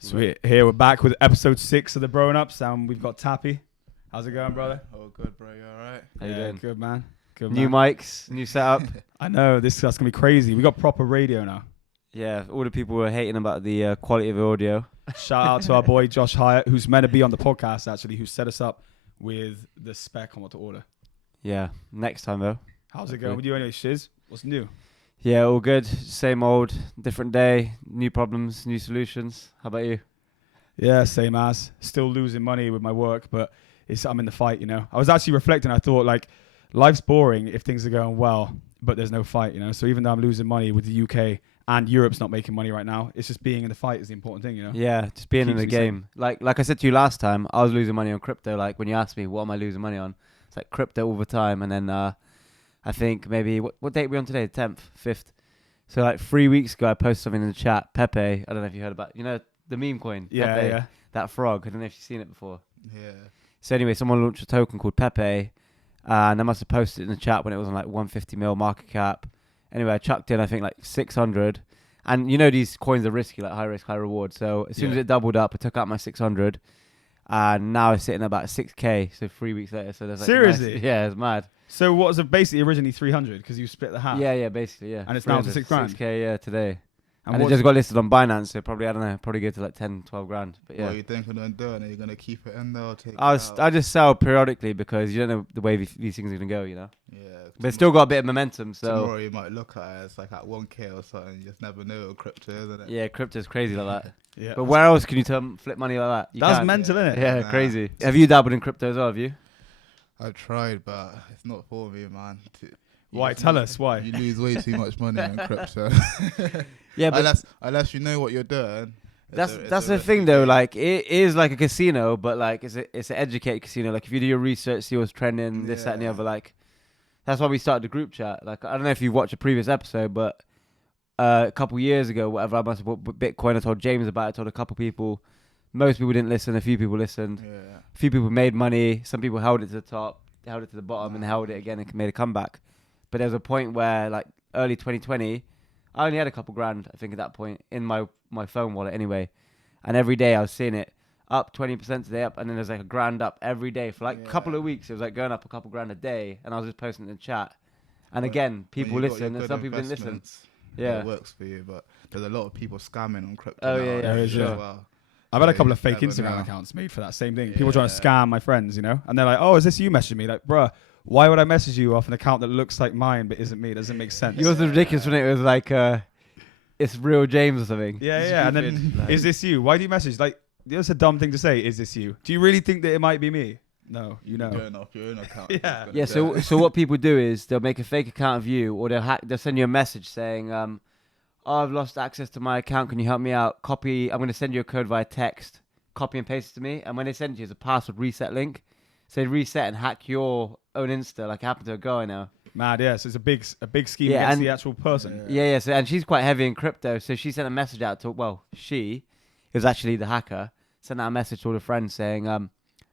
Sweet. Here we're back with episode 6 of the BroNups, and we've got Tappy. How's it going, brother? Oh, good, bro. You alright? How you doing? Good, man. Good, New man. mics, new setup. I know, that's going to be crazy. We got proper radio now. Yeah, all the people were hating about the quality of the audio. Shout out to our boy Josh Hyatt, who's meant to be on the podcast, actually, who set us up with the spec on what to order. Yeah, next time though. How's it going with you anyway, Shiz? What's new? Yeah, all good. Same old, different day, new problems, new solutions. How about you? Yeah, same as. Still losing money with my work, but I'm in the fight, you know. I was actually reflecting. I thought, like, life's boring if things are going well, but there's no fight, you know. So even though I'm losing money with the UK and Europe's not making money right now, it's just being in the fight is the important thing, you know. Yeah, just being in the game. Like I said to you last time, I was losing money on crypto. Like when you asked me, what am I losing money on? It's like crypto all the time. And then I think maybe, what date are we on today? The 10th, 5th. So like 3 weeks ago, I posted something in the chat. Pepe, I don't know if you heard about, you know, the meme coin. Yeah, Pepe, yeah. that frog. I don't know if you've seen it before. Yeah. So anyway, someone launched a token called Pepe, and I must have posted it in the chat when it was on like 150 mil market cap. Anyway, I chucked in, I think, like 600. And you know these coins are risky, like high risk, high reward. So as soon as it doubled up, I took out my 600. And now it's sitting at about 6K, so 3 weeks later. So there's like Seriously? Yeah, it's mad. So what was it basically originally 300 because you split the half? Yeah, basically, yeah. And it's now to 6 grand? 6K, yeah, today. And it just got listed on Binance, so probably, I don't know, probably go to like 10, 12 grand. But yeah. What are you thinking of doing? Are you going to keep it in there or take it I out? just sell periodically because you don't know the way these things are going to go, you know? Yeah. But it's still got a bit of momentum, so... Tomorrow you might look at it, it's like at 1K or something. You just never know with crypto, isn't it? Yeah, crypto's crazy like that. Yeah. But where else can you flip money like that? You That's can't. mental, isn't it? Yeah, Nah. crazy. Have you dabbled in crypto as well, have you? I tried, but it's not for me, man. Why? Tell us why. You lose way too much money on crypto. Yeah, but unless you know what you're doing. that's the thing though. Like it is like a casino, but like it's an educated casino. Like if you do your research, see what's trending, this, that, and the Yeah. other. Like that's why we started the group chat. Like I don't know if you watched a previous episode, but a couple years ago, whatever, I must have bought Bitcoin. I told James about it. I told a couple people. Most people didn't listen. A few people listened. Yeah. A few people made money. Some people held it to the top, held it to the bottom, and held it again and made a comeback. But there was a point where, like early 2020, I only had a couple grand, I think, at that point in my phone wallet anyway. And every day I was seeing it up 20% today up, and then there's like a grand up every day for like a couple of weeks. It was like going up a couple grand a day, and I was just posting in the chat. And again, people listen, and some people didn't listen. Yeah, it works for you, but there's a lot of people scamming on crypto. Oh, now, yeah, there is, as yeah. well. I've had a So couple you of fake never Instagram know. accounts made for that same thing. People trying to scam my friends, you know? And they're like, oh, is this you messaging me? Like, bruh, why would I message you off an account that looks like mine but isn't me? It doesn't make sense. yours was ridiculous when it was like, it's real James or something. Yeah. And then, is this you? Why do you message? Like, it's a dumb thing to say, is this you? Do you really think that it might be me? No, you know. Going off your own account. Yeah. Yeah, so what people do is they'll make a fake account of you, or they'll send you a message saying, oh, I've lost access to my account, can you help me out? I'm going to send you a code via text, copy and paste it to me, and when they send it to you, it's a password reset link. So they reset and hack your own Insta, like it happened to a girl I know. Mad, yeah. So it's a big scheme Yeah, against and- the actual person. Yeah, so, and she's quite heavy in crypto, so she sent a message out to, it was actually the hacker, sent out a message to all her friends saying,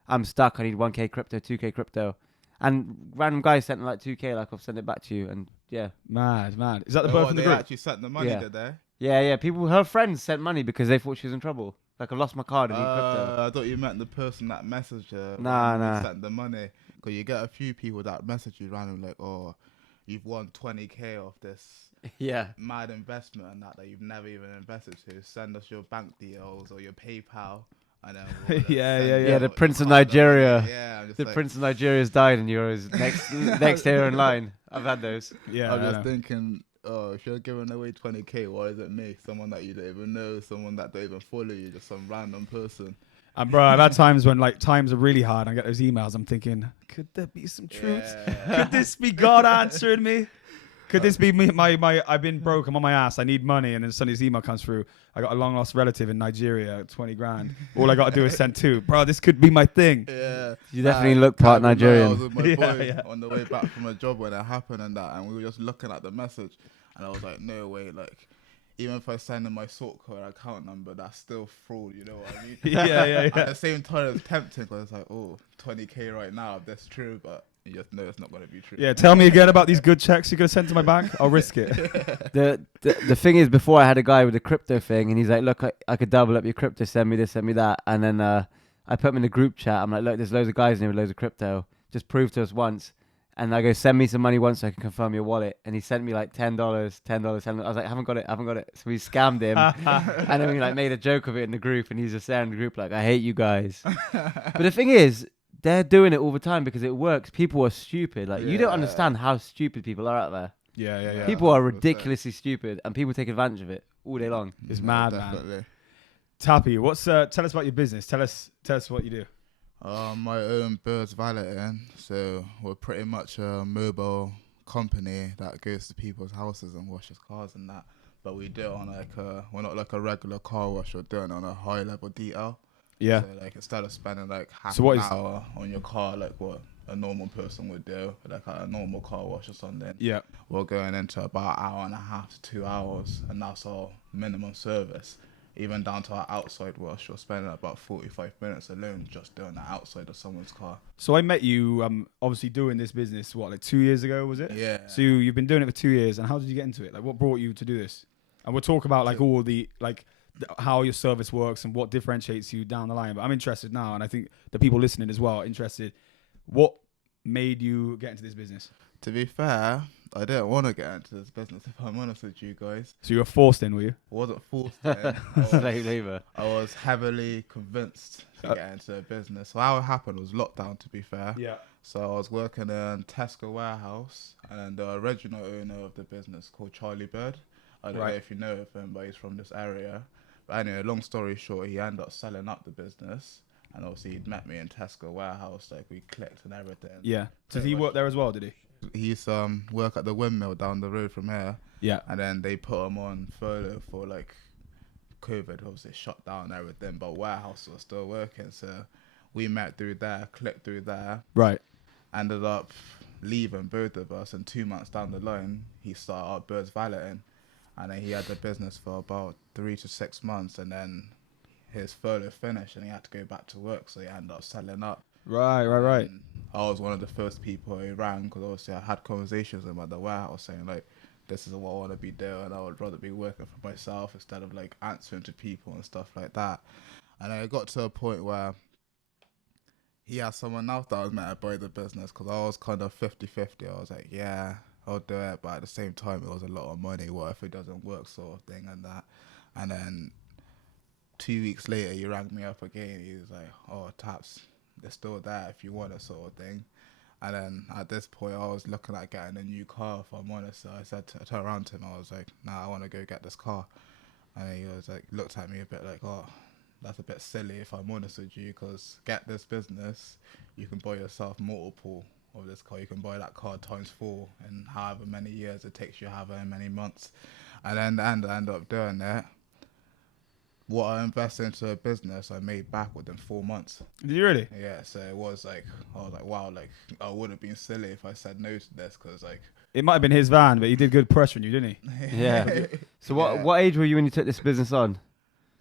I'm stuck, I need 1K crypto, 2K crypto. And random guy sent like 2K, like I'll send it back to you, and yeah. Mad. Is that the birth of the they group? actually sent the money, Yeah. did they? Yeah, her friends sent money because they thought she was in trouble. Like, I've lost my card, I need crypto. I thought you meant the person that messaged her. Nah. Sent the money. Because you get a few people that message you randomly like, oh, you've won 20K off this Yeah. mad investment and that you've never even invested to. Send us your bank details or your PayPal. And then we'll Yeah, the Prince of Nigeria. Yeah, I'm just The like, Prince of Nigeria has died and you're his next hero in line. I've had those. Yeah. I'm I just know. thinking, oh, if you're giving away 20K, why is it me? Someone that you don't even know, someone that don't even follow you, just some random person. And bro, I've had times when like times are really hard. And I get those emails. I'm thinking, could there be some truth? Yeah. Could this be God answering me? Could this be me? My I've been broke. I'm on my ass. I need money. And then suddenly this email comes through. I got a long lost relative in Nigeria, 20 grand. All I got to do is send 2. Bro, this could be my thing. Yeah. You definitely look part I Nigerian. was with my Yeah, boy yeah. on the way back from a job when it happened and that, and we were just looking at the message, and I was like, no way, like, even if I send in my sort code account number, that's still fraud, you know what I mean? Yeah. At the same time, it's tempting because it's like, oh, 20K right now, that's true, but you just know it's not going to be true. Yeah, tell me again about these good checks you're gonna send to my bank. I'll risk it. The thing is, before I had a guy with a crypto thing, and he's like, "Look, I could double up your crypto. Send me this, send me that." And then I put him in the group chat. I'm like, "Look, there's loads of guys in here with loads of crypto. Just prove to us once." And I go, "Send me some money once so I can confirm your wallet." And he sent me like $10, $10. I was like, "I haven't got it." So we scammed him, and then we like made a joke of it in the group. And he's just saying in the group like, "I hate you guys." But the thing is, they're doing it all the time because it works. People are stupid. Like you don't understand how stupid people are out there. Yeah. People are 100%. ridiculously stupid, and people take advantage of it all day long. It's mad, man. Definitely. Tappy, what's tell us about your business. Tell us what you do. My own Birds Valeting. So we're pretty much a mobile company that goes to people's houses and washes cars and that. But we do it on like we're not like a regular car wash. We're doing it on a high level detail. Yeah. So like instead of spending like half So what an is- hour on your car, like what a normal person would do, like a normal car wash or something, Yeah. we're going into about an hour and a half to 2 hours, and that's our minimum service. Even down to our outside wash, we're spending about 45 minutes alone just doing the outside of someone's car. So I met you obviously doing this business like 2 years ago, was it? Yeah. So you've been doing it for 2 years, and how did you get into it? Like what brought you to do this? And we'll talk about like all the how your service works and what differentiates you down the line. But I'm interested now, and I think the people listening as well are interested. What made you get into this business? To be fair, I didn't want to get into this business, if I'm honest with you guys. So you were forced in, were you? I wasn't forced in. Slave labor. I was heavily convinced to get into a business. So how it happened was lockdown, to be fair. Yeah. So I was working in Tesco warehouse, and the original owner of the business called Charlie Bird. I don't know if you know of him, but he's from this area. But anyway, long story short, he ended up selling up the business. And obviously he'd met me in Tesco warehouse, like we clicked and everything. Yeah. So did he work there as well, did he? He used to work at the windmill down the road from here. Yeah. And then they put him on furlough for like COVID, obviously shut down and everything, but warehouse was still working. So we met through there, clicked through there, Right. ended up leaving both of us, and 2 months down the line he started up Birds Valeting, and then he had the business for about 3 to 6 months, and then his furlough finished and he had to go back to work, so he ended up selling up. Right. And I was one of the first people he rang, because obviously I had conversations with him at the warehouse saying like, this is what I want to be doing. I would rather be working for myself instead of like answering to people and stuff like that. And then it got to a point where he had someone else that was meant to buy the business, because I was kind of 50-50. I was like, yeah, I'll do it, but at the same time it was a lot of money. What if it doesn't work, sort of thing, and that. And then 2 weeks later he rang me up again. He was like, oh, Taps, they're still there if you want it, sort of thing. And then at this point I was looking at getting a new car, if I'm honest. So I said to turn around to him, I was like, nah, I want to go get this car. And he was like, looked at me a bit like, oh, that's a bit silly, if I'm honest with you, because get this business, you can buy yourself multiple of this car. You can buy that car times 4 in however many years it takes you, however many months. And then I ended up doing that. What I invested into a business, I made back within 4 months. Did you really? Yeah, so it was like, I was like, wow, like I would have been silly if I said no to this, because like, It might have been his van, but he did good pressure on you, didn't he? Yeah. So what age were you when you took this business on?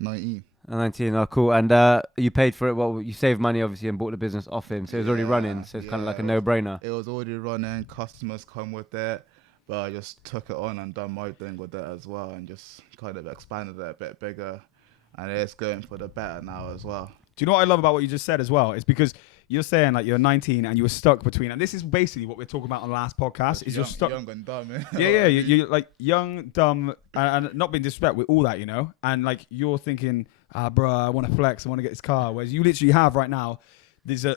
19. 19. Oh, cool. And you paid for it. Well, you saved money obviously and bought the business off him, so it was already running. So it's kind of like a no-brainer. It was already running. Customers come with it, but I just took it on and done my thing with it as well, and just kind of expanded it a bit bigger. And it's going for the better now as well. Do you know what I love about what you just said as well? It's because you're saying like you're 19 and you were stuck between, and this is basically what we're talking about on the last podcast. Is you're stuck. Young and dumb. Yeah. You're like young, dumb, and not being disrespectful with all that, you know. And like you're thinking, bro, I want to flex, I want to get this car. Whereas you literally have right now,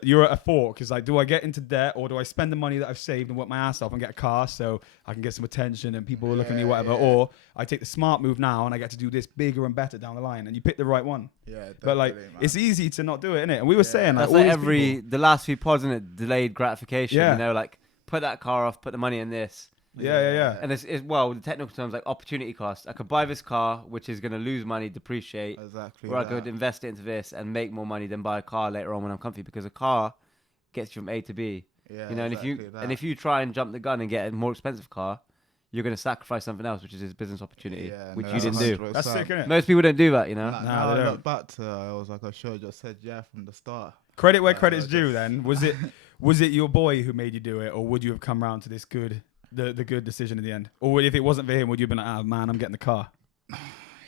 you're at a fork. It's like, do I get into debt, or do I spend the money that I've saved and work my ass off and get a car so I can get some attention and people will look at me, whatever? Yeah. Or I take the smart move now and I get to do this bigger and better down the line. And you pick the right one. Yeah, But like, man. it's easy to not do it, innit? And we were saying like, That's all like these people- the last few pods, isn't it? Delayed gratification. Yeah. You know, like put that car off, put the money in this. Yeah. And it's well, the technical terms like opportunity cost. I could buy this car, which is going to lose money, depreciate, Exactly. or I could invest it into this and make more money than buy a car later on when I'm comfy, because a car gets you from A to B. Yeah, You know, exactly and if you try and jump the gun and get a more expensive car, you're going to sacrifice something else, which is his business opportunity, which you didn't do. That's sick, innit? Most people don't do that, you know. Now they I don't. look back to it, I was like, I should have just said yeah from the start. Credit where credit's due. Then was it Was it your boy who made you do it, or would you have come around to this the good decision in the end? Or if it wasn't for him, would you have been like, ah, man, I'm getting the car?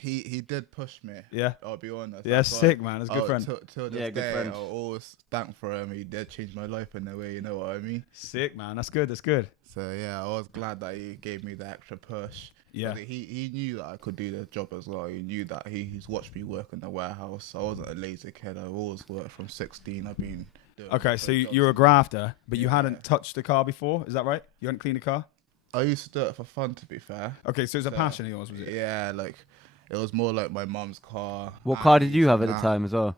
He did push me. Yeah. I'll be honest. Yeah, sick, man. That's a good friend. Till this Yeah, good day, friend. I'll always thank for him. He did change my life in a way, you know what I mean? Sick, man. That's good. That's good. So yeah, I was glad that he gave me the extra push. Yeah. He knew that I could do the job as well. He knew that he's watched me work in the warehouse. I wasn't a lazy kid. I always worked from 16. I've been doing Okay, so different you're a jobs. grafter, but you Yeah. hadn't touched the car before. Is that right? You hadn't cleaned a car? I used to do it for fun, to be fair. Okay, so it's a So, passion of yours, was it? Yeah, like it was more like my mum's car. What car did and you have at the that. time as well?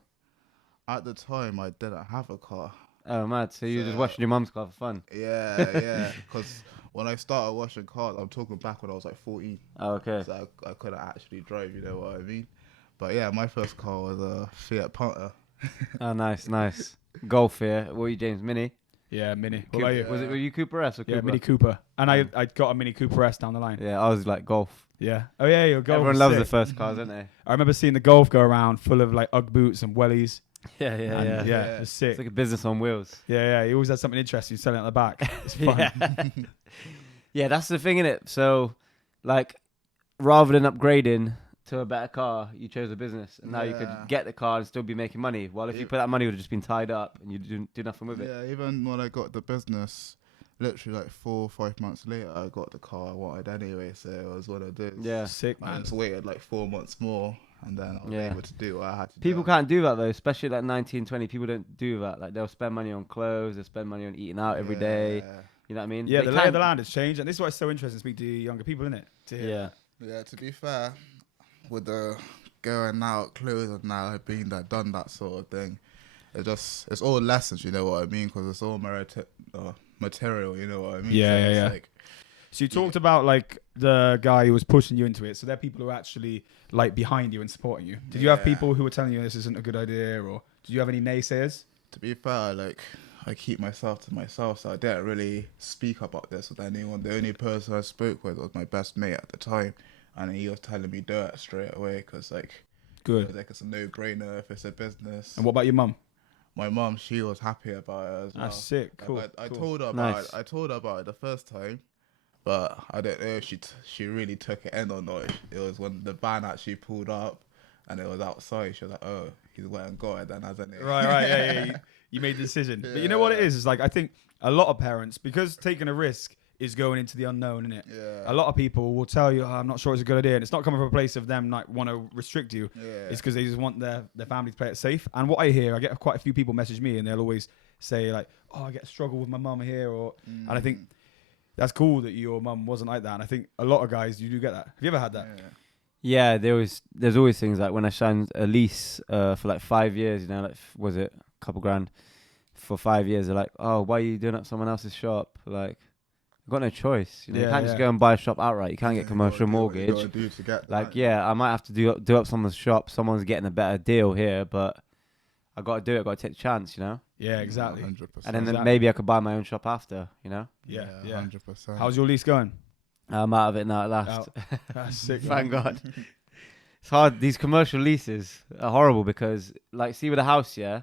At the time, I didn't have a car. Oh, mad. So you were just So- watching your mum's car for fun? Yeah. Because when I started washing cars, I'm talking back when I was like 14. Oh, okay. So I couldn't actually drive, you know what I mean? But yeah, my first car was a Fiat Punter. Oh, nice. Golf here. What were you, James? Mini? Yeah, Mini. What Cooper- about you? Was it? Were you Cooper S or Cooper? Yeah, Mini Cooper. And I got a Mini Cooper S down the line. Yeah, I was like golf. Yeah. Oh, yeah, your Golf. Everyone was loves sick. the first cars, don't they? I remember seeing the Golf go around full of like Ugg boots and wellies. Yeah, And, yeah. yeah, Yeah. it was sick. It's like a business on wheels. Yeah. He always had something interesting selling at the back. It's fun. Yeah. Yeah, that's the thing, innit? So, like, rather than upgrading to a better car, you chose a business, and now you could Yeah. get the car and still be making money. While if you Yeah. put that money, would have just been tied up, and you do nothing with it. Yeah, even when I got the business, literally like 4 or 5 months later, I got the car I wanted anyway. So it was one of those. Yeah. Sick, I man. just waited like 4 months more, and then I was Yeah. able to do what I had to People do. can't do that though, especially like 19, 20. People don't do that. Like they'll spend money on clothes, they'll spend money on eating out every day. Yeah. You know what I mean? Yeah, They the lay of can't- the land has changed. And this is why it's so interesting to speak to younger people, isn't it? To hear Yeah. Yeah, to be fair, with the going out, clothes and now being that done that sort of thing, it's all lessons, you know what I mean? Because it's all material, you know what I mean? Yeah, So yeah, it's yeah. like, So you talked about like the guy who was pushing you into it. So they're people who are actually like behind you and supporting you. Did you have Yeah. people who were telling you this isn't a good idea, or did you have any naysayers? to be fair, like I keep myself to myself, so I didn't really speak about this with anyone. The only person I spoke with was my best mate at the time, and he was telling me do it straight away because like it Good. was like it's a no-brainer if it's a business. And what about your mum? My mum, she was happy about it as well. That's sick. Like, Cool. I cool. told her about Nice. it. I told her about it the first time, but I don't know if she really took it in or not. It was when the van actually pulled up and it was outside. She was like, "Oh, he's went and got it." Then, hasn't he? Right. Yeah. You made the decision. But you know what it is? It's like I think a lot of parents, because taking a risk is going into the unknown, isn't it? Yeah. A lot of people will tell you, I'm not sure it's a good idea. And it's not coming from a place of them like want to restrict you. Yeah. It's because they just want their family to play it safe. And what I hear, I get quite a few people message me and they'll always say like, oh, I get a struggle with my mum here. And I think that's cool that your mum wasn't like that. And I think a lot of guys, you do get that. Have you ever had that? Yeah, there's always things like when I signed a lease for like 5 years, you know, like was it a couple grand for 5 years? They're like, oh, why are you doing up someone else's shop? Like, I've got no choice. You know, you Yeah, can't yeah. just go and buy a shop outright. You can't get commercial You mortgage. gotta do to get Like, that. yeah, I might have to do up someone's shop. Someone's getting a better deal here, but I got to do it. I got to take the chance, you know. Yeah, exactly. 100%. And then Exactly. maybe I could buy my own shop after, you know. Yeah. 100%. How's your lease going? I'm out of it now at last. Out. That's sick. Thank God. It's hard. These commercial leases are horrible because, like, see with a house, yeah,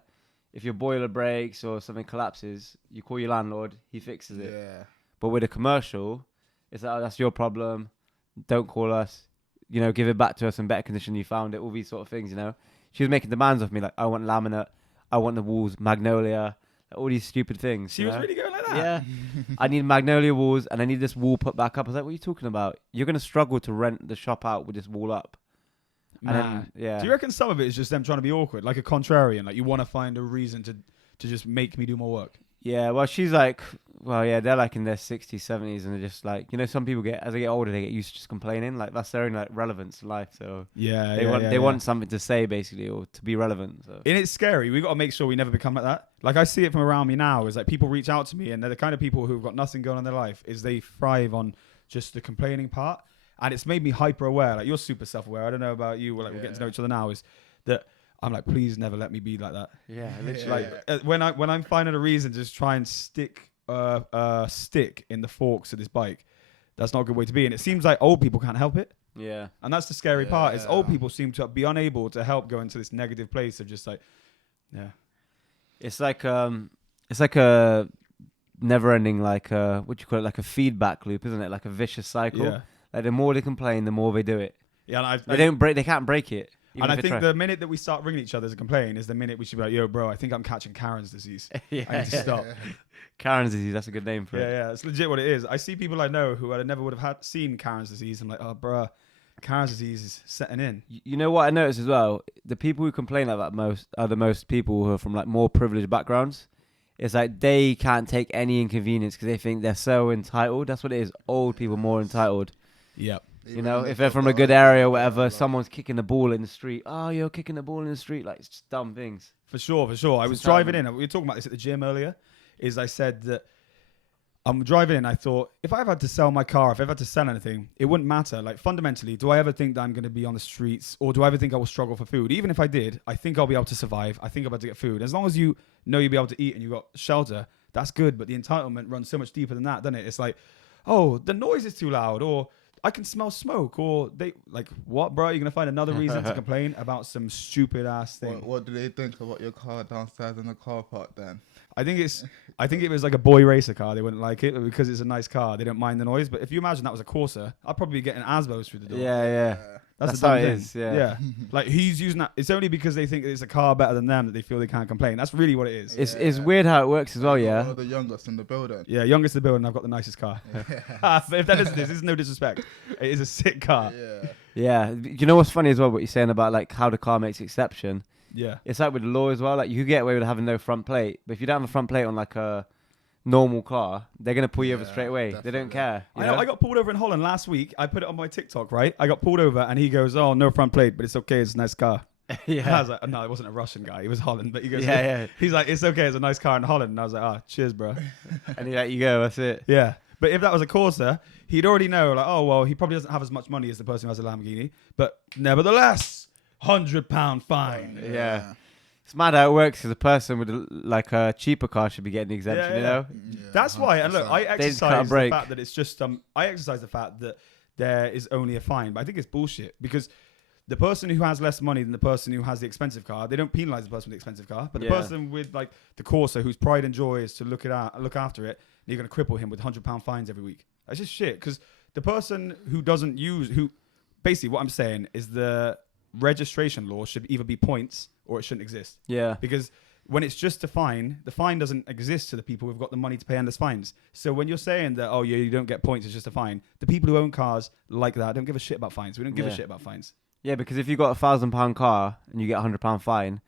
if your boiler breaks or something collapses, you call your landlord, he fixes it. Yeah. But with a commercial, it's like, oh, that's your problem. Don't call us. You know, give it back to us in better condition you found it. All these sort of things, you know. She was making demands of me, like, I want laminate, I want the walls magnolia, all these stupid things. She you was know? really going like that? Yeah. I need magnolia walls and I need this wall put back up. I was like, what are you talking about? You're going to struggle to rent the shop out with this wall up. And Nah. then, yeah. Do you reckon some of it is just them trying to be awkward, like a contrarian? Like you want to find a reason to just make me do more work? Yeah, well, she's like, well, yeah, they're like in their 60s, 70s, and they're just like, you know, some people as they get older, they get used to just complaining. Like, that's their only like, relevance to life. So Yeah, they want something to say, basically, or to be relevant. So. And it's scary. We got to make sure we never become like that. Like I see it from around me now. Is like people reach out to me, and they're the kind of people who've got nothing going on in their life. Is they thrive on just the complaining part, and it's made me hyper aware. Like you're super self aware. I don't know about you. We're getting to know each other now. Is that I'm like, please never let me be like that. Yeah, Like when I'm finding a reason to just try and stick in the forks of this bike, that's not a good way to be. And it seems like old people can't help it. Yeah. And that's the scary part. Is old Yeah. people seem to be unable to help go into this negative place of just like, yeah. It's like It's like a never-ending, like what do you call it? Like a feedback loop, isn't it? Like a vicious cycle. Yeah. Like the more they complain, the more they do it. Yeah, and They don't break. They can't break it. Even and I if they think try. the minute that we start ringing each other to complain is the minute we should be like, yo, bro, I think I'm catching Karen's disease. yeah, I need to stop. Karen's disease. That's a good name for Yeah, it. yeah, it's legit what it is. I see people I know who I never would have seen Karen's disease. I'm like, oh, bruh, Karen's disease is setting in. You know what I noticed as well? The people who complain like that most are the most people who are from like more privileged backgrounds. It's like they can't take any inconvenience because they think they're so entitled. That's what it is. Old people more entitled. Yep. You know, if they're from a good area or whatever, someone's kicking the ball in the street. Oh, you're kicking the ball in the street. Like, it's just dumb things. For sure, for sure. I was driving in. We were talking about this at the gym earlier. Is I said that I'm driving in. I thought if I ever had to sell my car, if I ever had to sell anything, it wouldn't matter. Like fundamentally, do I ever think that I'm going to be on the streets, or do I ever think I will struggle for food? Even if I did, I think I'll be able to survive. I think I'll be able to get food. As long as you know you'll be able to eat and you've got shelter, that's good. But the entitlement runs so much deeper than that, doesn't it? It's like, oh, the noise is too loud, or I can smell smoke, or they like what, bro? You're gonna find another reason to complain about some stupid ass thing. What do they think about your car downstairs in the car park then? I think it was like a boy racer car. They wouldn't like it, but because it's a nice car, they don't mind the noise. But if you imagine that was a Corsa, I'd probably be getting asbos through the door. Yeah. That's how the it dumb is, thing. yeah. Like he's using that. It's only because they think it's a car better than them that they feel they can't complain. That's really what it is. It's weird how it works as well, One yeah. of the youngest in the building. Yeah, youngest in the building. I've got the nicest car. But if that isn't this is no disrespect. It is a sick car. Yeah. Yeah. You know what's funny as well, what you're saying about like how the car makes exception? Yeah. It's like with the law as well. Like you could get away with having no front plate, but if you don't have a front plate on like a normal car, they're gonna pull you over straight away. They don't definitely. care. You I know. I got pulled over in Holland last week. I put it on my TikTok, right? I got pulled over and he goes, "Oh, no front plate, but it's okay. It's a nice car." I yeah. was like, "No, it wasn't a Russian guy. He was Holland." But he goes, Yeah. He's like, "It's okay. It's a nice car in Holland." And I was like, "Ah, cheers, bro." And he let you go. That's it. Yeah. But if that was a Corsa, he'd already know, like, oh, well, he probably doesn't have as much money as the person who has a Lamborghini. But nevertheless, £100 fine. Yeah. It's mad how it works because a person with like a cheaper car should be getting the exemption, Yeah, you yeah. know? Yeah, That's why, and look, 100%. I just can't exercise the break. fact that it's just, I exercise the fact that there is only a fine. But I think it's bullshit because the person who has less money than the person who has the expensive car, they don't penalize the person with the expensive car. But the Yeah. person with like the Corsa, whose pride and joy is to look after it, you're going to cripple him with £100 fines every week. That's just shit. Because the person who doesn't basically what I'm saying is the registration law should either be points or it shouldn't exist. Yeah. Because when it's just a fine, the fine doesn't exist to the people who've got the money to pay endless fines. So when you're saying that, oh, yeah, you don't get points, it's just a fine, the people who own cars like that don't give a shit about fines. We don't give a Yeah. shit about fines. Yeah, because if you've got £1,000 car and you get £100 fine,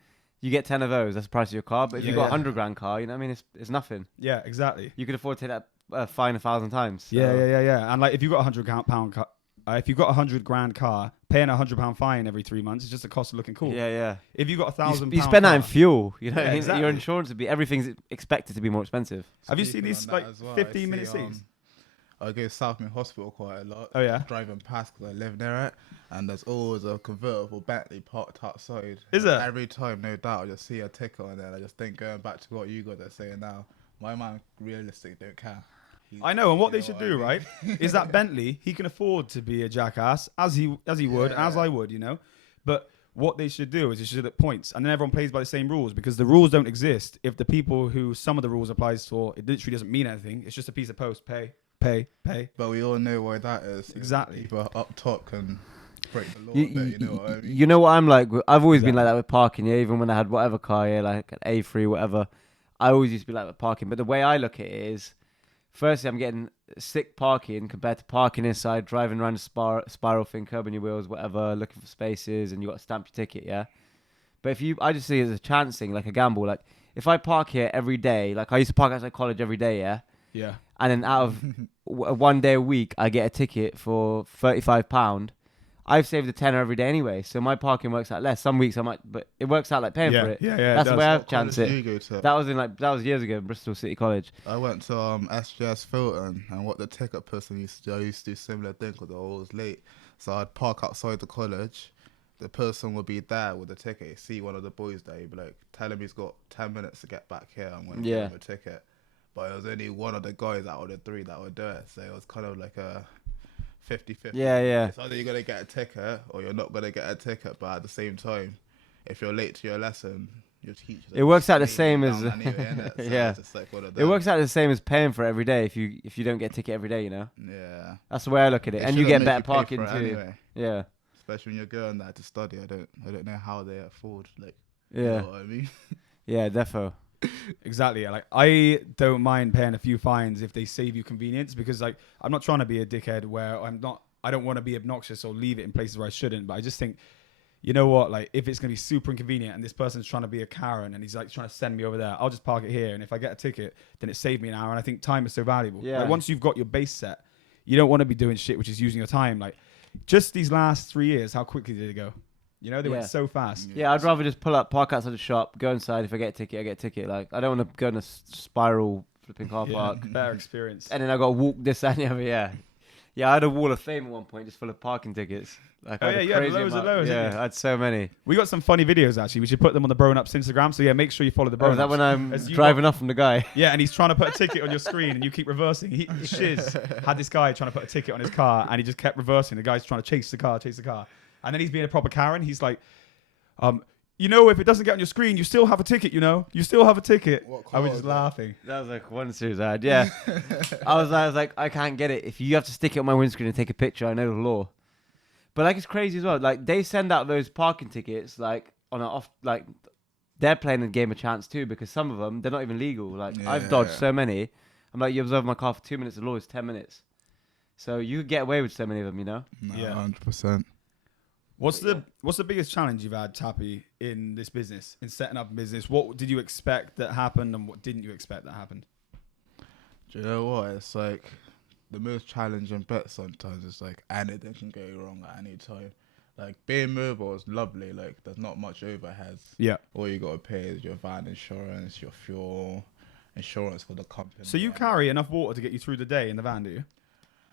you get 10 of those. That's the price of your car. But if Yeah, you've got yeah. a £100 car, you know what I mean? It's nothing. Yeah, exactly. You could afford to take that fine 1,000 times. So. Yeah. And like, if you've got £100 car, if you've got £100,000 car, paying £100 fine every 3 months is just the cost of looking cool. Yeah. If you've got £1,000, You spend that in fuel. You know Yeah, what I mean? exactly. Your insurance would be, everything's expected to be more expensive. Have you seen Speaking these on that like as well, 15-minute I see, scenes? I go to Southmead Hospital quite a lot. Oh, yeah? Driving past because I live near it, and there's always a convertible Bentley parked outside. Is And there? Every time, no doubt, I just see a ticker on there. And I just think going back to what you guys are saying now, my man realistic don't care. I know, and what You they should what I do, mean? right, is that Bentley, he can afford to be a jackass, as he would, as Yeah. I would, you know. But what they should do is they should at points, and then everyone plays by the same rules, because the rules don't exist if the people who some of the rules applies for, it literally doesn't mean anything. It's just a piece of post, pay. But we all know why that is. Exactly. People up top can break the law You, a bit, you know what I mean? you know what I'm like? I've always been Exactly. like that with parking, yeah. Even when I had whatever car, yeah, like an A3, whatever. I always used to be like with parking. But the way I look at it is, firstly, I'm getting sick parking compared to parking inside, driving around a spiral thing, curbing your wheels, whatever, looking for spaces, and you got to stamp your ticket, yeah. But I just see it as a chance thing, like a gamble. Like if I park here every day, like I used to park outside college every day, yeah. Yeah. And then out of one day a week, I get a ticket for £35. I've saved a tenner every day anyway, so my parking works out less. Some weeks I might, but it works out like paying for it. Yeah, That's the way I've What college chanced did it. you go to? That was years ago in Bristol City College. I went to SGS Filton, and what the ticket person used to do, I used to do similar thing because I was always late. So I'd park outside the college. The person would be there with the ticket. See one of the boys there, he'd be like, tell him he's got 10 minutes to get back here. I'm going to Yeah. give him a ticket. But it was only one of the guys out of the three that would do it. So it was kind of like a 50-50. Yeah. It's either you're going to get a ticket or you're not going to get a ticket. But at the same time, if you're late to your lesson, your teachers. It works out the just same nailing as down anyway, innit? So yeah. it's just like one of It them. works out the same as paying for it every day if you don't get a ticket every day, you know. Yeah. That's the way I look at it, They and you shouldn't get make better pay for parking it too. Anyway. Yeah, Especially when you're going there to study. I don't know how they afford. Like, yeah, you know what I mean? yeah, defo. Exactly. Like I don't mind paying a few fines if they save you convenience, because like I'm not trying to be a dickhead where I don't want to be obnoxious or leave it in places where I shouldn't, but I just think, you know what, like if it's gonna be super inconvenient and this person's trying to be a Karen and he's like trying to send me over there, I'll just park it here, and if I get a ticket then it saved me an hour, and I think time is so valuable. Yeah. Like once you've got your base set, you don't want to be doing shit which is using your time. Like just these last 3 years, how quickly did it go? You know, they Yeah. went so fast. Yeah, I'd rather just pull up, park outside the shop, go inside. If I get a ticket, I get a ticket. Like I don't want to go in a spiral flipping car Yeah, park, better experience. and then I got to walk this and the other. Yeah, yeah. I had a wall of fame at one point just full of parking tickets. Like, Oh, I had yeah, a you had crazy loads and amount. loads, Yeah, didn't you? I had so many. We got some funny videos actually. We should put them on the BroNups Instagram. So yeah, make sure you follow the Oh, BroNups. is that when I'm As you driving off from the guy? Yeah, and he's trying to put a ticket on your screen, and you keep reversing. Shiz had this guy trying to put a ticket on his car, and he just kept reversing. The guy's trying to chase the car, and then he's being a proper Karen. He's like, you know, if it doesn't get on your screen, you still have a ticket. You know, you still have a ticket. What I car was was just that? laughing. That was like one series I had. Yeah, I was like, I can't get it. If you have to stick it on my windscreen and take a picture, I know the law. But like, it's crazy as well. Like they send out those parking tickets like on a off, like they're playing the game of chance too, because some of them they're not even legal. Like I've dodged Yeah. so many. I'm like, you observe my car for 2 minutes. The law is 10 minutes. So you could get away with so many of them, you know. No, Yeah. 100%. What's the biggest challenge you've had, Tappy, in this business, in setting up a business? What did you expect that happened, and what didn't you expect that happened? Do you know what? It's like the most challenging bit sometimes is like anything can go wrong at any time. Like being mobile is lovely. Like there's not much overheads. Yeah. All you gotta pay is your van insurance, your fuel, insurance for the company. So you and carry enough water to get you through the day in the van, do you?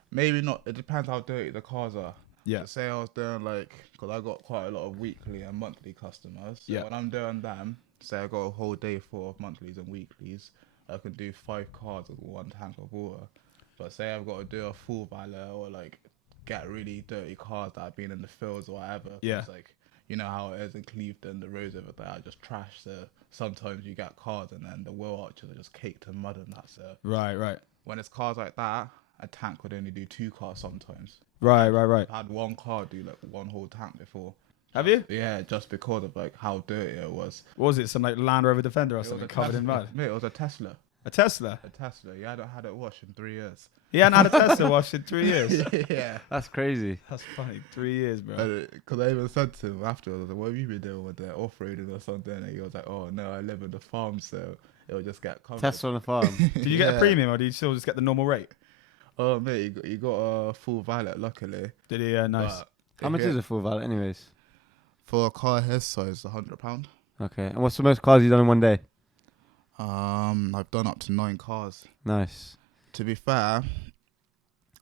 maybe not. It depends how dirty the cars are. Yeah. So say I was doing like, because I got quite a lot of weekly and monthly customers. So Yeah. when I'm doing them, say I got a whole day full of monthlies and weeklies, I can do 5 cars with 1 tank of water. But say I've got to do a full valet or like get really dirty cars that have been in the fields or whatever. 'cause Yeah. Like, you know how it is in Clevedon, the roads over there are just trash. So sometimes you get cars and then the wheel arches are just caked in mud and that. So Right. when it's cars like that, a tank would only do 2 cars sometimes. Right. I've had 1 car do like 1 whole tank before. Have you? Yeah, just because of like how dirty it was. What was it? Some like Land Rover Defender or It was something a covered in Tesla. mud? Mate, it was a Tesla. A Tesla? A Tesla. You hadn't had it washed in 3 years. He hadn't had a Tesla washed in 3 years. Yeah. That's crazy. That's funny. 3 years, bro. Because I even said to him afterwards, I was like, what have you been doing with the off-roading or something? And he was like, oh no, I live in the farm, so it'll just get covered. Tesla on the farm. Did you get a Yeah. premium, or did you still just get the normal rate? Oh mate, you got a full valet, luckily. Did he? Yeah, nice. But How if much you- is a full valet, anyways? For a car his size, £100. Okay. And what's the most cars you done in one day? I've done up to 9 cars. Nice. To be fair,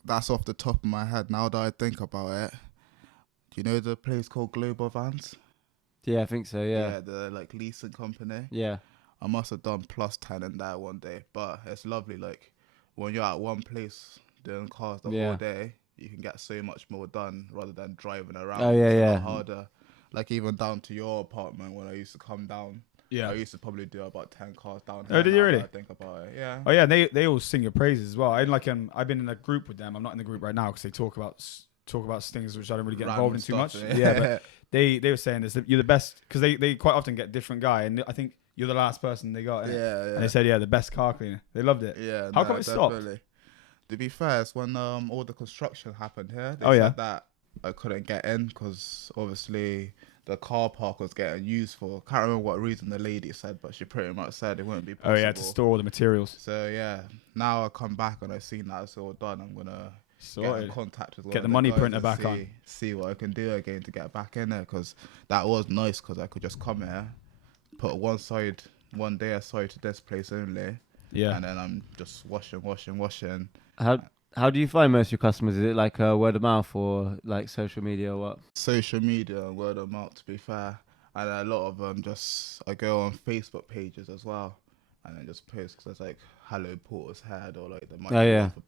that's off the top of my head. Now that I think about it, do you know the place called Global Vans? Yeah, I think so. Yeah. The like leasing company. Yeah. I must have done plus 10 in that one day, but it's lovely. Like when you're at one place doing cars the Yeah. whole day, you can get so much more done rather than driving around. Oh, yeah, It's a lot yeah. harder. Like even down to your apartment when I used to come down. Yeah. I used to probably do about 10 cars down. Oh, did you now that really? I think about it. Yeah. Oh yeah, they all sing your praises as well. I like I've been in a group with them. I'm not in the group right now because they talk about things which I don't really get involved in too much. Random stuff, Yeah, but they were saying this, that you're the best, because they quite often get different guy, and I think you're the last person they got. innit? Yeah, And they said the best car cleaner. They loved it. Yeah. How come it stopped? definitely. To be fair, it's when all the construction happened here. They Oh, yeah. said that I couldn't get in because obviously the car park was getting used for. Can't remember what reason the lady said, but she pretty much said it wouldn't be Oh possible. yeah, to store all the materials. So yeah, now I come back and I've seen that it's all done. I'm gonna get in Sorted. contact with Get one the of money guys printer and back on. see what I can do again to get back in there, because that was nice because I could just come here, put one day aside to this place only, Yeah. and then I'm just washing. How do you find most of your customers? Is it like word of mouth or like social media or what? Social media and word of mouth, to be fair, and a lot of them I go on Facebook pages as well, and then just post, because there's like Hello Porter's Head, or like there might Oh, be yeah. one for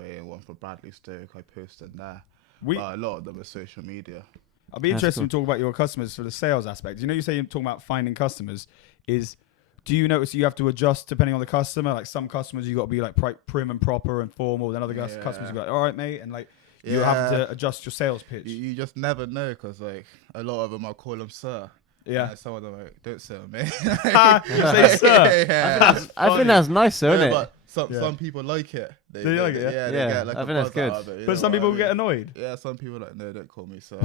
Patchway and one for Bradley Stoke. I post in there, but a lot of them are social media. I'll be That's interested cool. to talk about your customers for the sales aspect. You know, you say you're talking about finding customers. is, do you notice you have to adjust depending on the customer? Like some customers you got to be like prim and proper and formal, then other customers you got, all right, mate, and like you have to adjust your sales pitch. You just never know, because like a lot of them, I call them sir. Yeah. And some of them like, don't sir, mate. You say sir. Yeah. I think that's nice, though, isn't it? But some people like it. They like it, yeah? They Yeah, get like I a think that's buzz good. out of it, you But know some what people I get mean? annoyed. Yeah, some people like, no, don't call me sir.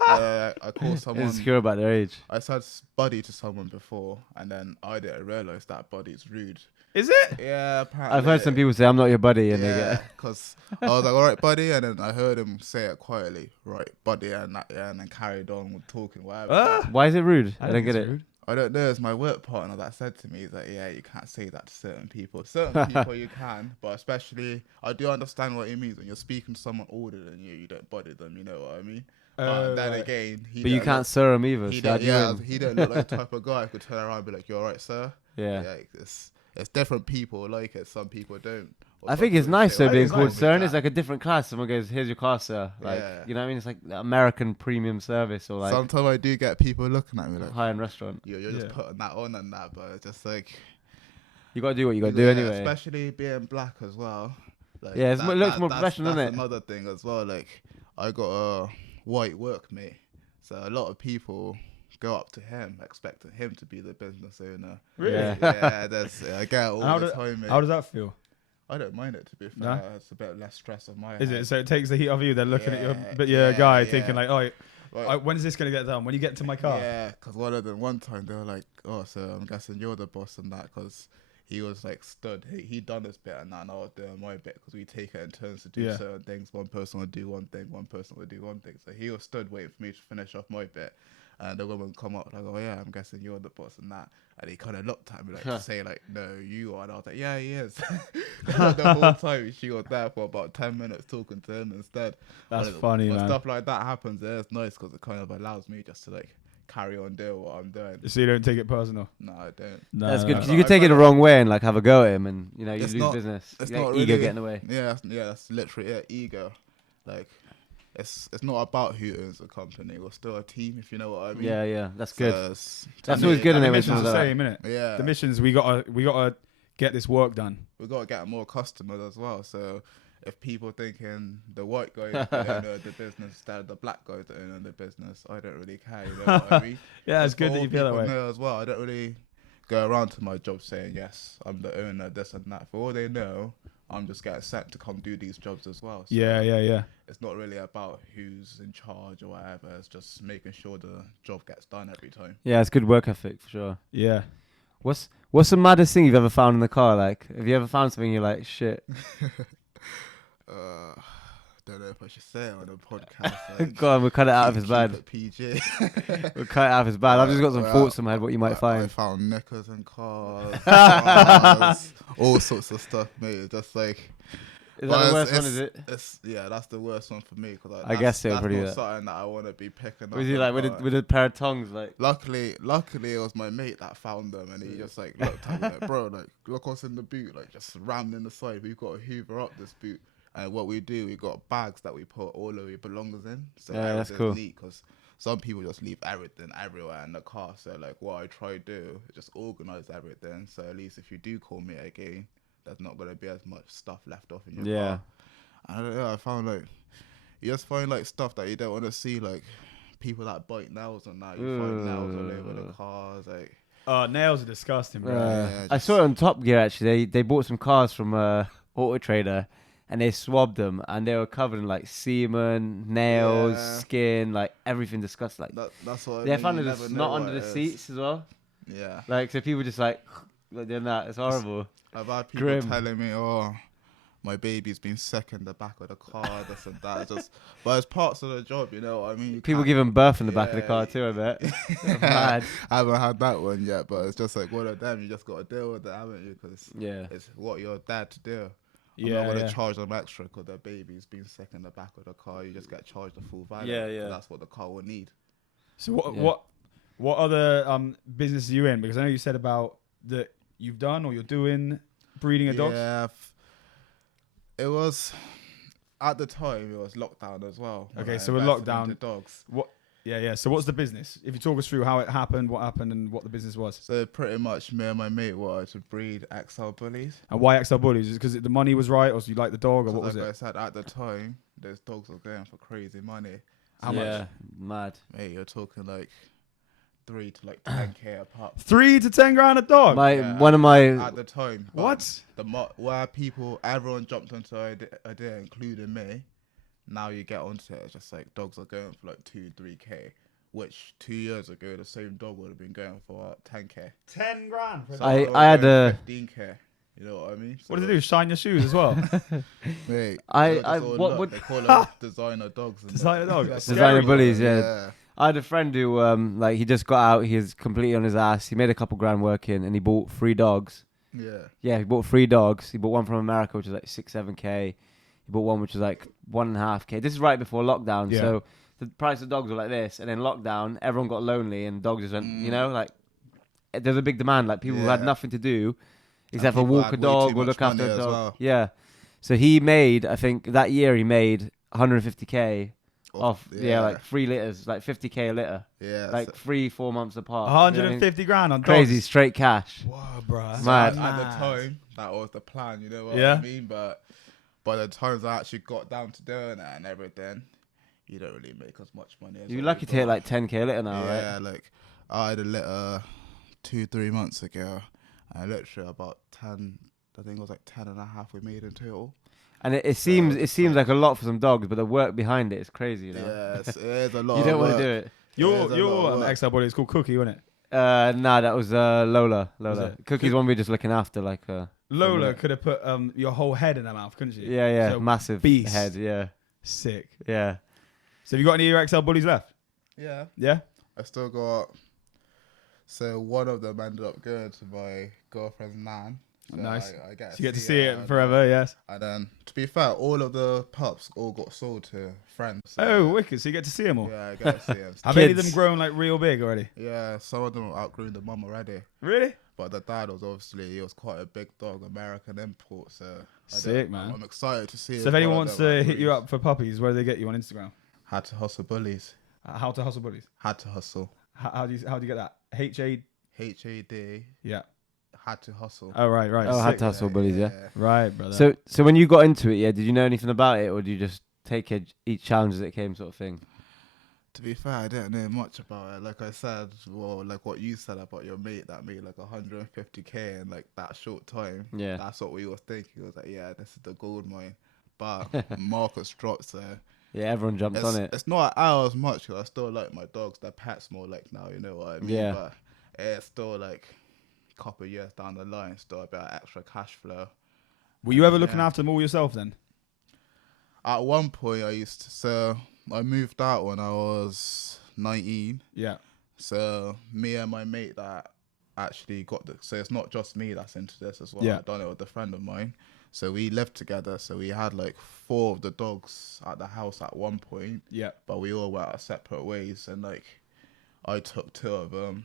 I call someone. Insecure about their age. I said buddy to someone before, and then I didn't realize that buddy's rude. Is it? Yeah, apparently. I've heard some people say I'm not your buddy, and they Yeah, get. because I was like, all right, buddy, and then I heard him say it quietly, right, buddy, and that, and then carried on with talking, whatever. Why is it rude? I don't think get it's it. rude. I don't know. It's my work partner that said to me, he's like, yeah, you can't say that to certain people. Certain people you can, but especially, I do understand what he means. When you're speaking to someone older than you don't buddy them, you know what I mean? But then Right. again, But you can't sir him either. He So how don't, do you yeah, win? he don't look like the type of guy who could turn around and be like, you all right, sir? Yeah. Like, it's different people like it. Some people don't. Or I some think it's people nice say, though "Oh, being it's called nice sir, like and it's that." like a different class. Someone goes, "Here's your car, sir." Like, Yeah. you know what I mean? It's like the American premium service or like Sometimes I do get people looking at me like, high-end restaurant. you're just putting that on and that, but it's just like, You gotta do what you gotta do anyway. Especially being black as well. Like, Yeah, it looks more professional, that's doesn't it? another thing as well. Like, I got a white workmate, so a lot of people go up to him, expecting him to be the business owner. Really? Yeah. Yeah, I get it all How the do- time, mate. How does that feel? I don't mind it, to be fair. No? It's a bit less stress on my Is head. it? So it takes the heat off you. They're looking at Yeah, your guy, yeah. thinking like, oh, Like, when is this gonna get done? When you get to my car? yeah, because one time they were like, oh, so I'm guessing you're the boss and that, because he was like stood. He done this bit and that, and I was doing my bit, because we take it in turns to do Yeah. certain things. One person would do one thing, one person would do one thing. So he was stood waiting for me to finish off my bit. And the woman come up like, oh yeah, I'm guessing you're the boss and that. And he kind of looked at me like to say like, no, you are. And I was like, yeah, he is. The whole time she was there for about 10 minutes talking to him instead. That's And funny, when man. stuff like that happens, it's nice, because it kind of allows me just to like carry on doing what I'm doing. So you don't take it personal. No, I don't. No, That's no, good no. because you could take it the wrong way and like have a go at him, and you know you It's lose not- business. It's You let not ego really, get in the way. Yeah, that's literally it. Ego, like it's not about who owns the company. We're still a team, if you know what I mean. Yeah, that's good. To That's me, always good, And innit, the when mission's someone's the like same, innit? Yeah, The missions we gotta get this work done. we gotta get more customers as well. So if people thinking the white guy is the owner of the business instead of the black guy is the owner of the business, I don't really care. You know what I mean? Yeah, it's Just good for that all you feel that people way. know as well. I don't really go around to my job saying yes, I'm the owner, this and that. For all they know, I'm just getting sent to come do these jobs as well. So Yeah. it's not really about who's in charge or whatever. It's just making sure the job gets done every time. Yeah, it's good work ethic for sure. Yeah. What's the maddest thing you've ever found in the car? Like, have you ever found something you're like, shit? Don't know if I should say it on a podcast. Like, Go on, we'll cut it out if it's keep bad. it PG. We'll cut it out if it's bad. I've just got some Well, thoughts in my head what you might I find. found knickers and cars, all sorts of stuff, mate. It's just like, Is well, that the worst it's- one? Is it? yeah, that's the worst one for me, because I guess it would that's probably not that. something that I want to be picking up. Was he and like going. with a pair of tongs? Like, Luckily, it was my mate that found them, and he just like looked at me like, bro, like look what's in the boot, like just rammed in the side. We've got to hoover up this boot, and what we do, we got bags that we put all of your belongings in, so Yeah, that's everything's cool. neat. Because some people just leave everything everywhere in the car. So like, what I try to do is just organize everything, so at least if you do call me again, there's not gonna be as much stuff left off in your car. And I found like, you just find like stuff that you don't want to see, like people that bite nails and that. You find nails all over the cars, like. Nails are disgusting, bro. Yeah, I saw it on Top Gear actually. They bought some cars from Auto Trader, and they swabbed them, and they were covered in like semen, nails, Yeah. skin, like everything disgusting. Like That's what I they mean. found You the never know snot what under the it is. seats as well. Yeah, Like so, people just like doing that. It's horrible. I've had people Grim. telling me, "Oh, my baby's been sick in the back of the car, this and that." But it's parts of the job, you know what I mean? You People can't- giving birth in the back of the Yeah. car too. I bet. Mad. I haven't had that one yet, but it's just like one of them. You just got to deal with it, haven't you? Because Yeah. it's what you're there to do. I'm Yeah, not going to yeah. charge them extra because their baby's been sick in the back of the car. You just get charged the full value. Yeah, yeah. That's what the car will need. So what Yeah. what other businesses are you in? Because I know you said about that you've done or you're doing breeding of dogs. Yeah, it was at the time. It was lockdown as well. when Okay, I so with invested lockdown- into dogs. What Yeah. So what's the business? If you talk us through how it happened, what happened, and what the business was. So pretty much me and my mate wanted to breed XL bullies. And why XL Bullies? Is it because the money was right, or so you like the dog, or what was Like I it? said, at the time, those dogs were going for crazy money. How much? Yeah, mad. Mate, you're talking like 3 to like 10k a pup. 3 to 10 grand a dog. One of my At the time. but What? Where everyone jumped onto the idea, including me. Now you get onto it, it's just like dogs are going for like 2-3k, which 2 years ago the same dog would have been going for 10k. 10 grand. So I we're had going a 15k. You know what I mean? What do they do? Shine your shoes as well. Mate, what they call them designer dogs. And Designer that. dogs. That's Designer scary. bullies, yeah. I had a friend who like he just got out. He was completely on his ass. He made a couple grand working, and he bought 3 dogs. Yeah. Yeah, he bought 3 dogs. He bought one from America, which was like 6-7k. He bought one which was like 1.5k. This is right before lockdown, Yeah. so the price of dogs were like this. And then lockdown, everyone got lonely, and dogs just went. You know, like there's a big demand. Like people who had Yeah. nothing to do except for people walk had a way dog too or much look after money a as dog. well. Yeah. So he made, I think that year he made 150k off. Yeah, like 3 litters, like 50k a litter. Yeah. Like 3-4 months apart. 150 grand on dogs. Crazy straight cash. Wow, bro. So Mad. at the time, that was the plan, you know what Yeah. I mean? But by the times I actually got down to doing it and everything, you don't really make as much money as You're what lucky you to hit got. like 10k a litter now, right? Yeah, like I had a litter 2-3 months ago, and literally about 10, I think it was like 10 and a half we made in total. And it seems like a lot for some dogs, but the work behind it is crazy, you know? Yes, it is a lot You of don't want work. to do it. Your XL Bully is called Cookie, wasn't it? Nah, that was Lola. Was it? Cookie's one we were just looking after, like Lola could have put your whole head in her mouth, couldn't she? yeah, So massive beast. head, yeah. Sick. Yeah. So have you got any of your XL Bullies left? Yeah, Yeah? I still got. So one of them ended up going to my girlfriend's nan. So Nice. I get So you get to see it and, forever, yes. And then, to be fair, all of the pups all got sold to friends. So Oh, wicked. So you get to see them all. yeah, I get to see them. Have any of Kids. them grown like real big already? Yeah, some of them outgrew the mum already. Really? But the dad was obviously, he was quite a big dog, American import. So Sick, man. I'm excited to see. So if anyone wants to hit you up for puppies, where do they get you on Instagram? Had to hustle bullies. How to hustle bullies? Had to hustle. How do you get that? HA. HAD. Yeah. Had to hustle. Oh right. Oh, had Sick. to hustle bullies, yeah. Right, brother. So when you got into it, yeah, did you know anything about it, or did you just take each challenge as it came, sort of thing? To be fair, I didn't know much about it. Like I said, well, like what you said about your mate that made like 150k in like that short time. Yeah. That's what we were thinking. It was like, yeah, this is the gold mine. But markets dropped, so Yeah, everyone jumped on it. it's not as much. 'Cause I still like my dogs. They're pets more like now, you know what I mean? Yeah. But it's still like a couple of years down the line, still a bit of extra cash flow. Were you ever looking Yeah. after them all yourself then? At one point, so I moved out when I was 19. Yeah. So me and my mate that actually got so it's not just me that's into this as well. Yeah. I done it with a friend of mine. So we lived together. So we had like 4 of the dogs at the house at one point, Yeah. but we all went our separate ways. And like I took 2 of them,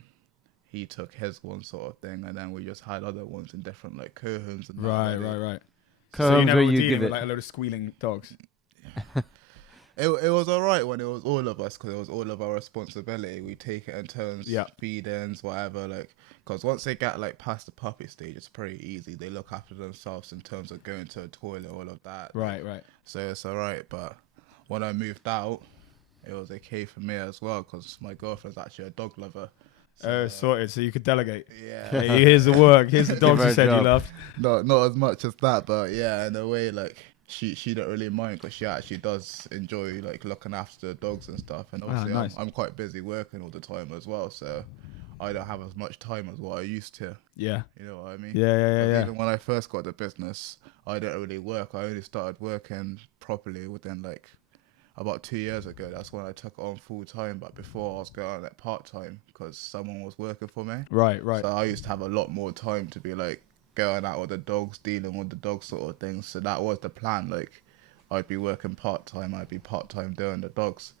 he took his one sort of thing, and then we just had other ones in different like co-homes and that Right. already. Right. So So you never where were you dealing give with it. like a load of squealing dogs. It was alright when it was all of us, because it was all of our responsibility. We take it in turns, Yeah. feed-ins, whatever. Like, because once they get like past the puppy stage, it's pretty easy. They look after themselves in terms of going to a toilet, all of that. Right. Right. So it's alright. But when I moved out, it was okay for me as well, because my girlfriend's actually a dog lover. Oh, sorted. So you could delegate. Yeah. Hey, here's the work. Here's the dogs her you a said you job. loved. Not as much as that, but yeah, in a way, like she don't really mind, because she actually does enjoy like looking after the dogs and stuff. And obviously, nice. I'm quite busy working all the time as well, so I don't have as much time as what I used to. Yeah. You know what I mean? Yeah. Even when I first got the business, I didn't really work. I only started working properly within like about 2 years ago. That's when I took it on full time. But before, I was going on it part time because someone was working for me. Right. Right. So I used to have a lot more time to be like going out with the dogs, dealing with the dogs sort of things. So that was the plan. Like I'd be working part time, I'd be part time doing the dogs.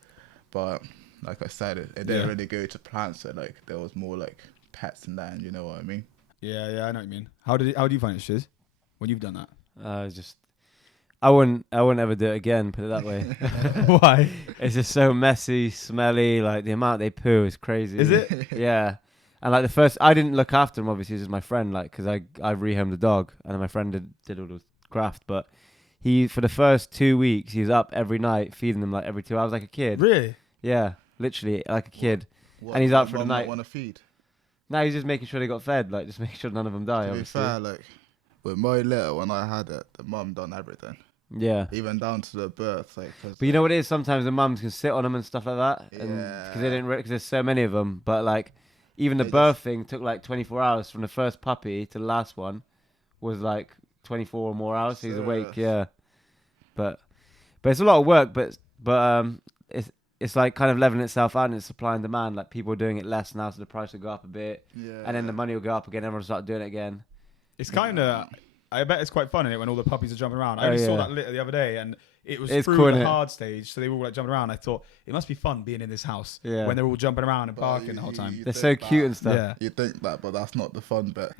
But like I said, it didn't really go to plan. So like there was more like pets and that, and you know what I mean? Yeah. I know what you mean. How do you find it, Shiz? When you've done that? Just I wouldn't ever do it again. Put it that way. Why? It's just so messy, smelly. Like the amount they poo is crazy. Is it? Yeah. And like I didn't look after him. Obviously, this is my friend. Like, because I rehomed the dog, and my friend did all the graft. But he, for the first 2 weeks, he was up every night feeding them like every 2 hours, like a kid. Really? Yeah, literally like a kid. What, And he's out for the mum night. Want to feed? Now he's just making sure they got fed. Like, just making sure none of them die. To be Obviously. fair, like with my little, when I had it, the mum done everything, Yeah. even down to the birth. Like, But you know what it is? Sometimes the mums can sit on them and stuff like that, Yeah. because they didn't, because there's so many of them. But like, even the They birth just- thing took like 24 hours from the first puppy to the last one, was like 24 or more hours. So he's awake. Serious? Yeah. But it's a lot of work. But it's like kind of leveling itself out, and it's supply and demand. Like people are doing it less now, so the price will go up a bit, Yeah. and then the money will go up again. Everyone will start doing it again. It's kind of. I bet it's quite fun in it when all the puppies are jumping around. I Oh, only saw yeah. that litter the other day, and it was It's through cool, the innit? hard stage, so they were all like jumping around. I thought it must be fun being in this house Yeah. when they're all jumping around and But barking the whole time. They're so cute and stuff. Yeah. You think that, but that's not the fun bit.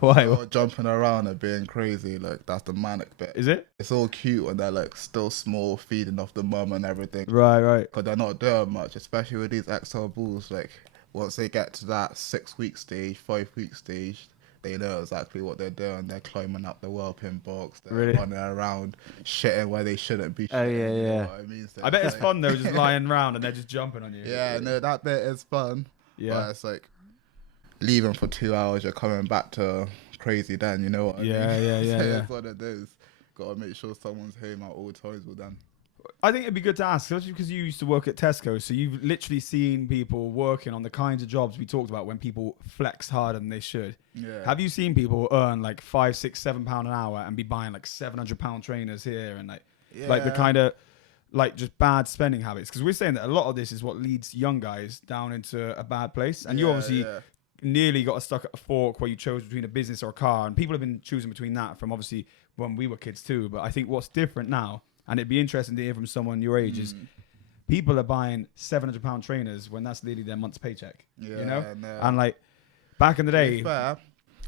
Why? All jumping around and being crazy, like that's the manic bit. Is it? It's all cute when they're like still small, feeding off the mum and everything. Right, right. Because they're not doing much, especially with these XL bulls. Like once they get to that 6 week stage, 5 week stage, they know exactly what they're doing. They're climbing up the whelping box. They're Really? running around, shitting where they shouldn't be. Oh, Shitting, yeah, you know yeah. what I mean? So I bet it's like- fun though, just lying around and they're just jumping on you. Yeah, no, that bit is fun. Yeah. But it's like leaving for 2 hours, you're coming back to crazy then, you know what I mean? Yeah, yeah, yeah, So yeah. It's one of those. Gotta make sure someone's home at all times with them. I think it'd be good to ask, especially because you used to work at Tesco, so you've literally seen people working on the kinds of jobs we talked about when people flex harder than they should. Yeah. Have you seen people earn like £5, £6, £7 an hour and be buying like £700 trainers here and like the kind of like just bad spending habits? Because we're saying that a lot of this is what leads young guys down into a bad place, and you obviously nearly got stuck at a fork where you chose between a business or a car, and people have been choosing between that from obviously when we were kids too. But I think what's different now, and it'd be interesting to hear from someone your age, is people are buying £700 trainers when that's nearly their month's paycheck. Yeah, you know, no. and like back in the To day, be fair,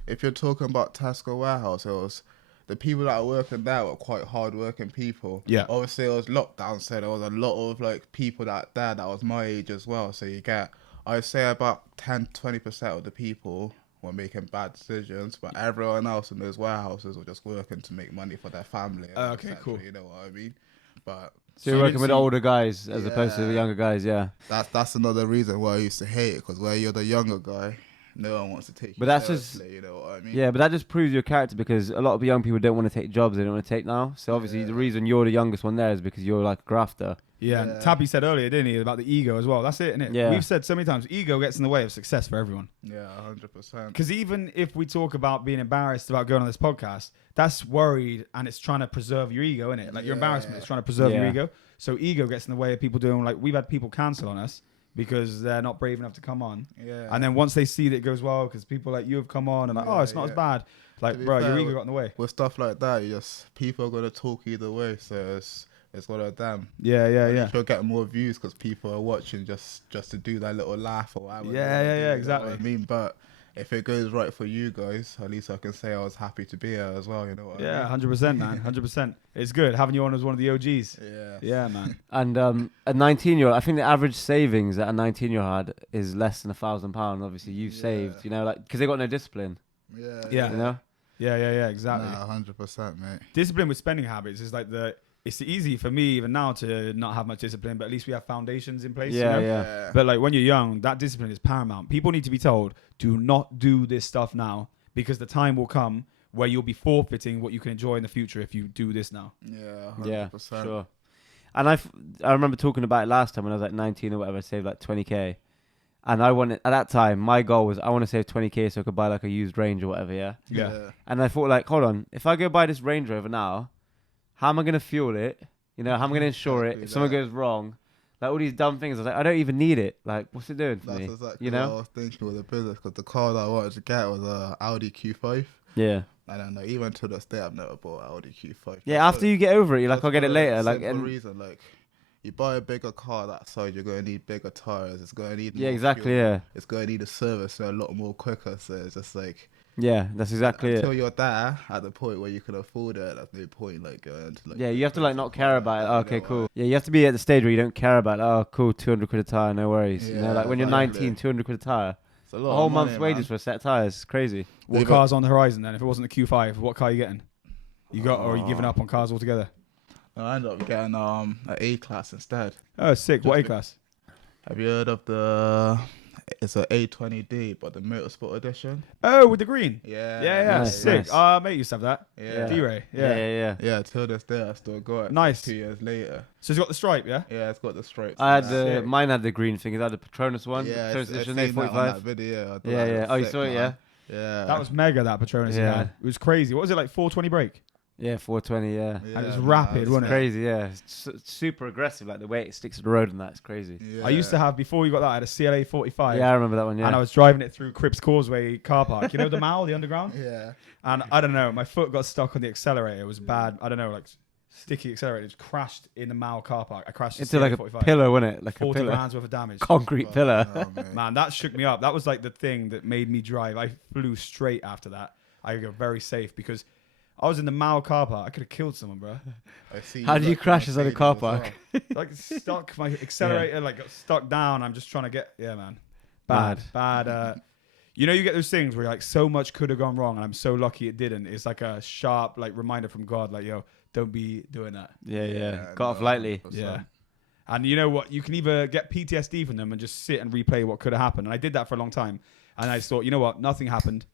if you're talking about Tesco warehouse, it was the people that are working there were quite hard-working people. Yeah. Obviously, it was lockdown, so there was a lot of like people that was my age as well. So you get, I'd say about 10-20% of the people were making bad decisions, but everyone else in those warehouses were just working to make money for their family. and Okay, et cetera, cool. You know what I mean? But So you're you working didn't with see- older guys as opposed to the Yeah. younger guys, yeah. that's another reason why I used to hate it, because where you're the younger guy, no one wants to take you But that's just- seriously, you know what I mean? Yeah, but that just proves your character, because a lot of young people don't want to take jobs they don't want to take now. So obviously the Yeah. reason you're the youngest one there is because you're like a grafter. yeah, Yeah. and Tabby said earlier, didn't he, about the ego as well? That's it, innit? Yeah. We've said so many times, ego gets in the way of success for everyone. Yeah, 100%. Because even if we talk about being embarrassed about going on this podcast, that's worried and it's trying to preserve your ego, innit? Like your embarrassment is trying to preserve your Yeah. ego. So ego gets in the way of people doing, like we've had people cancel on us because they're not brave enough to come on. Yeah. And then once they see that it goes well, because people like you have come on and like, oh, Yeah, it's not as yeah. bad. Like, To be bro, your fair, ego got in the way. with stuff like that, people are gonna talk either way, so it's one of them. Yeah, yeah, yeah. You'll get more views because people are watching just to do that little laugh or whatever. they Yeah, wanna yeah, do, yeah, you know exactly. what I mean, but if it goes right for you guys, at least I can say I was happy to be here as well. You know what Yeah, I 100%, man. 100%. It's good having you on as one of the OGs. mean? Yeah. Yeah, man. And a 19-year-old, I think the average savings that a 19-year-old had is less than £1,000. Obviously, you've Yeah. saved, you know, like because they got no discipline, Yeah. Yeah. you know. Yeah, yeah, yeah, exactly. Nah, 100%, mate. Discipline with spending habits is like it's easy for me even now to not have much discipline, but at least we have foundations in place. Yeah, you know? yeah. But like when you're young, that discipline is paramount. People need to be told, do not do this stuff now because the time will come where you'll be forfeiting what you can enjoy in the future if you do this now. Yeah. 100%. Yeah, sure. And I remember talking about it last time when I was like 19 or whatever. I saved like 20k, and I wanted at that time my goal was I want to save 20k so I could buy like a used Range or whatever. Yeah. Yeah. And I thought like, hold on, if I go buy this Range Rover now, how am I gonna fuel it? You know, how am I gonna insure it Exactly if something that. goes wrong? Like all these dumb things. I was like, I don't even need it. Like, what's it doing for That's me? exactly You what I know? was thinking with the business, because the car that I wanted to get was a Audi Q5. Yeah. I don't know. Even to this day, I've never bought an Audi Q5. Yeah. After you get over it, you're like, I'll That's get it for a later. Like, simple and reason, like you buy a bigger car that size, you're gonna need bigger tires. It's gonna need yeah, more exactly. fuel. Yeah. It's gonna need a service a lot more quicker. So it's just like Yeah, that's exactly Until it. you're there at the point where you can afford it, there's no point like going to like. Yeah, you have to like not crazy care like about it. that, Oh, you okay, know cool. what Yeah, you have to be at the stage where you don't care about. Oh, cool, 200 quid a tire, no worries. You know, like Yeah, when you're exactly. 19, 200 quid a tire. It's a A lot whole of money, month's wages man. for a set of tires. It's crazy. What Leave car's on the horizon then? If it wasn't a Q5, what car are you getting? You got, or are you giving Oh. up on cars altogether? I ended up getting an A class instead. Oh, sick. What Just A be- class? Have you heard of the? It's a A20D, but the Motorsport edition. Oh, with the green. Yeah, Yeah, Nice, sick. nice. Mate used to have that. yeah, D-Ray. Yeah, Yeah. yeah, yeah. yeah. Till this day, I still got it. Nice. 2 years later. So it's got the stripe, yeah. Yeah, it's got the stripes. I had and that. the Sick. mine had the green thing. It had the Patronus one. Yeah, Patronus I've edition seen that on that A45. video. I thought Yeah, that yeah. was Oh, you sick, saw it, yeah. man. Yeah, That was mega. That Patronus he Yeah. had. It was crazy. What was it like? 420 brake. Yeah, 420. Yeah. Yeah, And it was man, rapid, it's wasn't it? Crazy, yeah. It's super aggressive, like the way it sticks to the road and that. It's crazy. Yeah. I used to have, before you got that, I had a CLA 45. Yeah, I remember that one. Yeah. And I was driving it through Cripps Causeway car park. You know the Mall, the underground? Yeah. And I don't know, my foot got stuck on the accelerator. It was bad. I don't know, like sticky accelerator. It just crashed in the Mall car park. I crashed Into like a 45. pillar, wasn't it? Like a 40 pillar. grand's worth of damage. Concrete pillar. Oh, mate. Man, that shook me up. That was like the thing that made me drive. I flew straight after that. I go very safe because I was in the Mall car park. I could have killed someone, bro. I see How do you got crash inside a Mercedes car as well. park? Like stuck, my accelerator like got stuck down. I'm just trying to get, yeah, man. Bad. You know, you get those things where you're like, so much could have gone wrong, and I'm so lucky it didn't. It's like a sharp like reminder from God, like, yo, don't be doing that. Yeah, yeah. Yeah, Got off no, lightly. 100%. Yeah. And you know what? You can either get PTSD from them and just sit and replay what could have happened. And I did that for a long time. And I just thought, you know what? Nothing happened.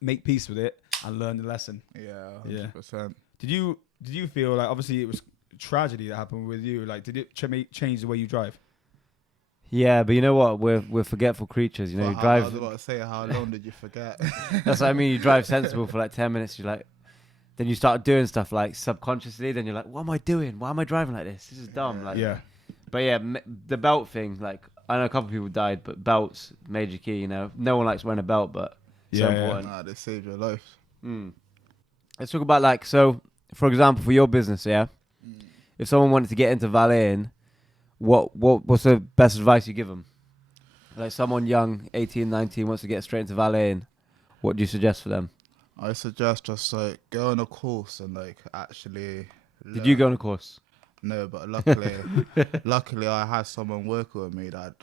Make peace with it and learn the lesson. Yeah, Yeah. 100%. Did you feel like, obviously it was tragedy that happened with you? Like, did it change the way you drive? Yeah, but you know what? We're forgetful creatures. You know, Well, you I drive. was about to say, how long did you forget? That's what I mean. You drive sensible for like 10 minutes. You're like, then you start doing stuff like subconsciously. Then you're like, what am I doing? Why am I driving like this? This is dumb. Like, Yeah. But yeah, the belt thing. Like, I know a couple of people died, but belts major key. You know, no one likes wearing a belt, but so Yeah, yeah. important. Nah, they saved your life. Let's talk about like, so for example, for your business, yeah. If someone wanted to get into valeting, what's the best advice you give them? Like someone young, 18, 19, wants to get straight into valeting, what do you suggest for them? I suggest just like go on a course and like actually. Did you go on a course? No, but luckily I had someone working with me that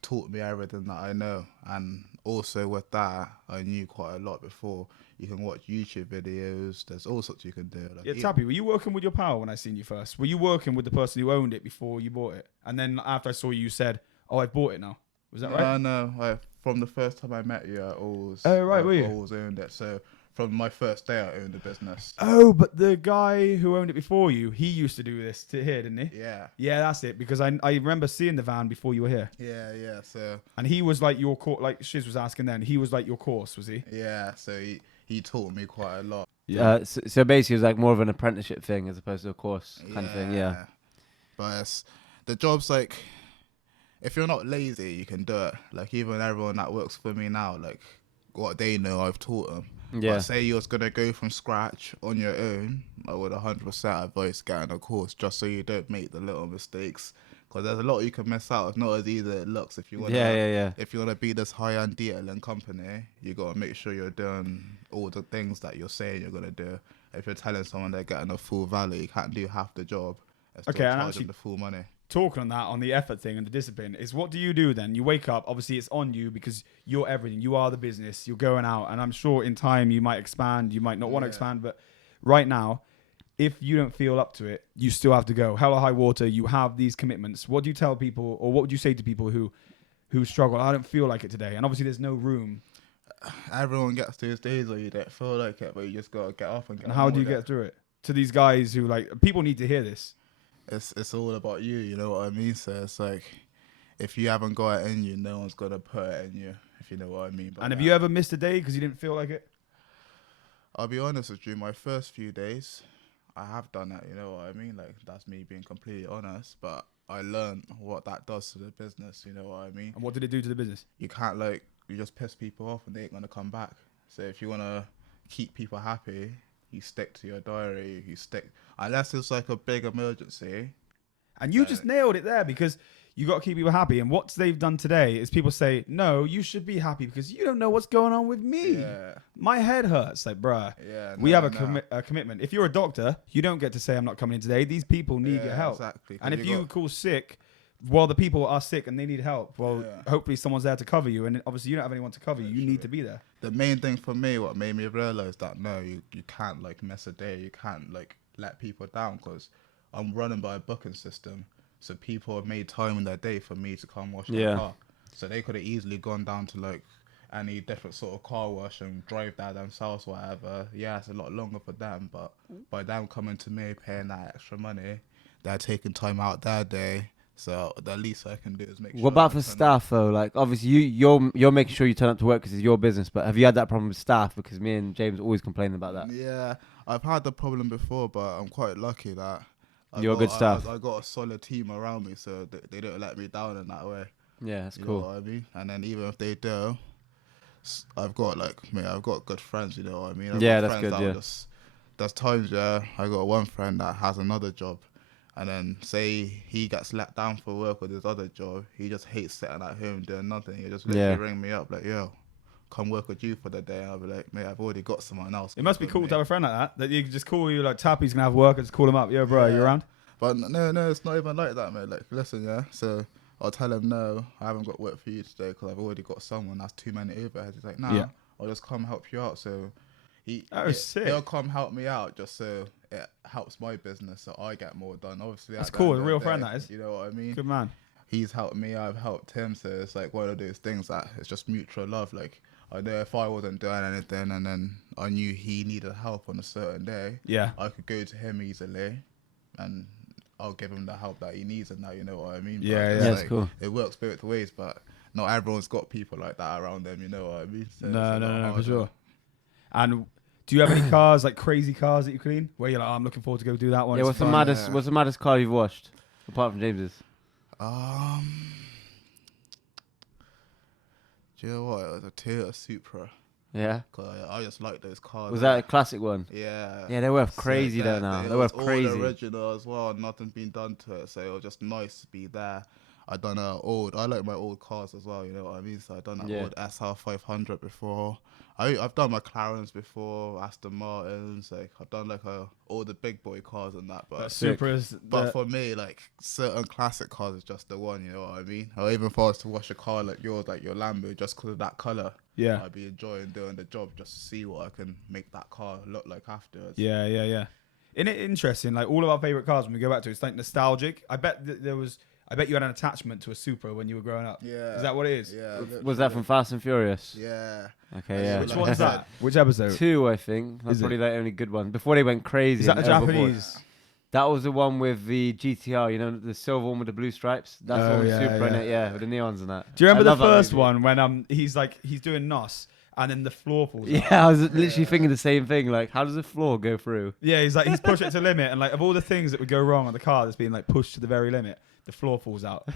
taught me everything that I know, and also with that I knew quite a lot before. You can watch YouTube videos. There's all sorts you can do. Like, Yeah, Tappy, were you working with your pal when I seen you first? Were you working with the person who owned it before you bought it? And then after I saw you, you said, "Oh, I've bought it now." Was that right? No. From the first time I met you, I always. Oh, right, were you? Always owned it. So from my first day, I owned the business. Oh, but the guy who owned it before you, he used to do this to here, didn't he? Yeah. Yeah, that's it. Because I remember seeing the van before you were here, Yeah. So and he was like your course. Like Shiz was asking then, he was like your course, was he? yeah. So he taught me quite a lot. So basically, it was like more of an apprenticeship thing as opposed to a course kind of thing. Yeah. But the job's like, if you're not lazy, you can do it. Like even everyone that works for me now, like what they know, I've taught them. Yeah. But say you're gonna go from scratch on your own, I would 100% advise getting a course just so you don't make the little mistakes. Because there's a lot you can miss out. It's not as easy as it looks. If you want, Yeah. If you want to be this high-end detailing company, you gotta make sure you're doing all the things that you're saying you're gonna do. If you're telling someone they're getting a full value, you can't do half the job. And still Okay, and charge actually- them the full money. Talking on that, on the effort thing and the discipline, is what do you do then? You wake up, obviously it's on you because you're everything. You are the business. You're going out, and I'm sure in time you might expand. You might not want to Yeah. expand, but right now, if you don't feel up to it, you still have to go. Hell or high water, you have these commitments. What do you tell people, or what would you say to people who struggle? I don't feel like it today, and obviously there's no room. Everyone gets those days where you don't feel like it, but you just gotta get off and get. And on how do you with it. get through it? To these guys who like, people need to hear this. It's all about you know what I mean? So it's like, if you haven't got it in you, no one's gonna put it in you, if you know what I mean. And have you ever missed a day because you didn't feel like it? I'll be honest with you, my first few days, I have done it, you know what I mean? Like, that's me being completely honest, but I learned what that does to the business, you know what I mean? And what did it do to the business? You can't, like, you just piss people off and they ain't gonna come back. So if you wanna keep people happy, you stick to your diary, unless it's like a big emergency. And you just nailed it there, because you got to keep people happy. And what they've done today is people say, no, you should be happy because you don't know what's going on with me. Yeah. My head hurts. Like, bruh, we have a commitment. If you're a doctor, you don't get to say, I'm not coming in today. These people need your help. Exactly. And if you call sick, well, the people are sick and they need help. Well, hopefully someone's there to cover you. And obviously you don't have anyone to cover you. You need to be there. The main thing for me, what made me realize that, no, you can't, like, miss a day. You can't, like, let people down, because I'm running by a booking system. So people have made time in their day for me to come wash my car. So they could have easily gone down to, like, any different sort of car wash and drive that themselves or whatever. Yeah, it's a lot longer for them, but by them coming to me, paying that extra money, they're taking time out their day. So the least I can do is make sure. What about for staff though? Like, obviously you're making sure you turn up to work because it's your business, but have you had that problem with staff? Because me and James always complaining about that. Yeah, I've had the problem before, but I'm quite lucky that you're a good staff. I got a solid team around me, so they don't let me down in that way. Yeah, that's you cool. know what I mean? And then even if they do, I've got I've got good friends. You know what I mean? That's good. There's times I got one friend that has another job, and then say he gets let down for work with his other job, he just hates sitting at home doing nothing. He just literally ring me up like, yo, come work with you for the day. And I'll be like, mate, I've already got someone else. It must be cool to have a friend like that you can just call you, like, Tappy's going to have work, and just call him up. Yo, bro, you around? But no, it's not even like that, mate. Like, listen, so I'll tell him, no, I haven't got work for you today because I've already got someone. That's too many overheads. He's like, nah, I'll just come help you out. So he'll come help me out just so it helps my business, so I get more done. Obviously, that's cool. A real friend, that is. You know what I mean? Good man. He's helped me, I've helped him. So it's like one of those things that it's just mutual love. Like, I know if I wasn't doing anything and then I knew he needed help on a certain day, I could go to him easily and I'll give him the help that he needs, and that, you know what I mean? That's cool. It works both ways, but not everyone's got people like that around them, you know what I mean? So no, for sure. And do you have any cars, like crazy cars that you clean, where you're like, oh, I'm looking forward to go do that one? Yeah, what's the maddest car you've washed, apart from James's? Do you know what? It was a Toyota Supra. Yeah. I just like those cars. Was that a classic one? Yeah. Yeah, they're worth crazy though now. They're worth crazy. All original as well. Nothing been done to it, so it was just nice to be there. I like my old cars as well, you know what I mean? So I done an old SR500 before. I've done McLarens before, Aston Martins. Like, I've done like all the big boy cars and that. But Supras. But for me, like, certain classic cars is just the one, you know what I mean? Or even if I was to wash a car like yours, like your Lambo, just because of that colour, I'd be enjoying doing the job just to see what I can make that car look like afterwards. Yeah. Isn't it interesting? Like, all of our favourite cars, when we go back to it, it's like nostalgic. I bet you had an attachment to a Supra when you were growing up. Yeah. Is that what it is? Yeah. Was that from Fast and Furious? Yeah. Okay, yeah. Which one's that? Which episode? 2, I think. That's probably the only good one. Before they went crazy. Is that the Japanese? That was the one with the GTR, you know, the silver one with the blue stripes. That's the one with Supra in it, with the neons and that. Do you remember the first one when he's doing NOS and then the floor falls out? I was literally thinking the same thing. Like, how does the floor go through? Yeah, he's pushed it to limit, and like, of all the things that would go wrong on the car that's being like pushed to the very limit, the floor falls out.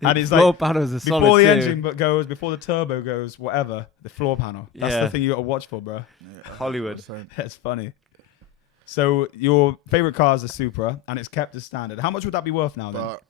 And it's floor like, panels are solid before the too. engine goes, before the turbo goes, whatever, the floor panel. That's the thing you got to watch for, bro. Yeah, Hollywood. That's funny. So your favorite car is the Supra, and it's kept as standard. How much would that be worth now then? But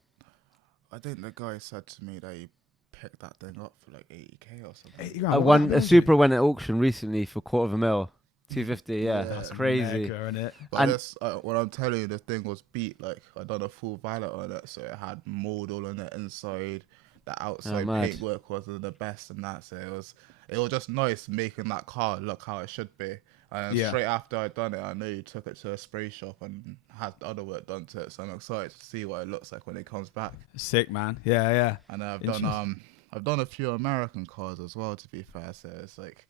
I think the guy said to me that he picked that thing up for like 80k or something. 80 grand. A Supra went at auction recently for $250,000. 250, that's crazy. Mega, isn't it? But when I'm telling you, the thing was beat. Like, I done a full valet on it, so it had mold all on the inside. The outside paintwork wasn't the best and that, so it was just nice making that car look how it should be. And straight after I'd done it, I know you took it to a spray shop and had the other work done to it, so I'm excited to see what it looks like when it comes back. Sick, man. Yeah. And I've done a few American cars as well, to be fair. So it's like,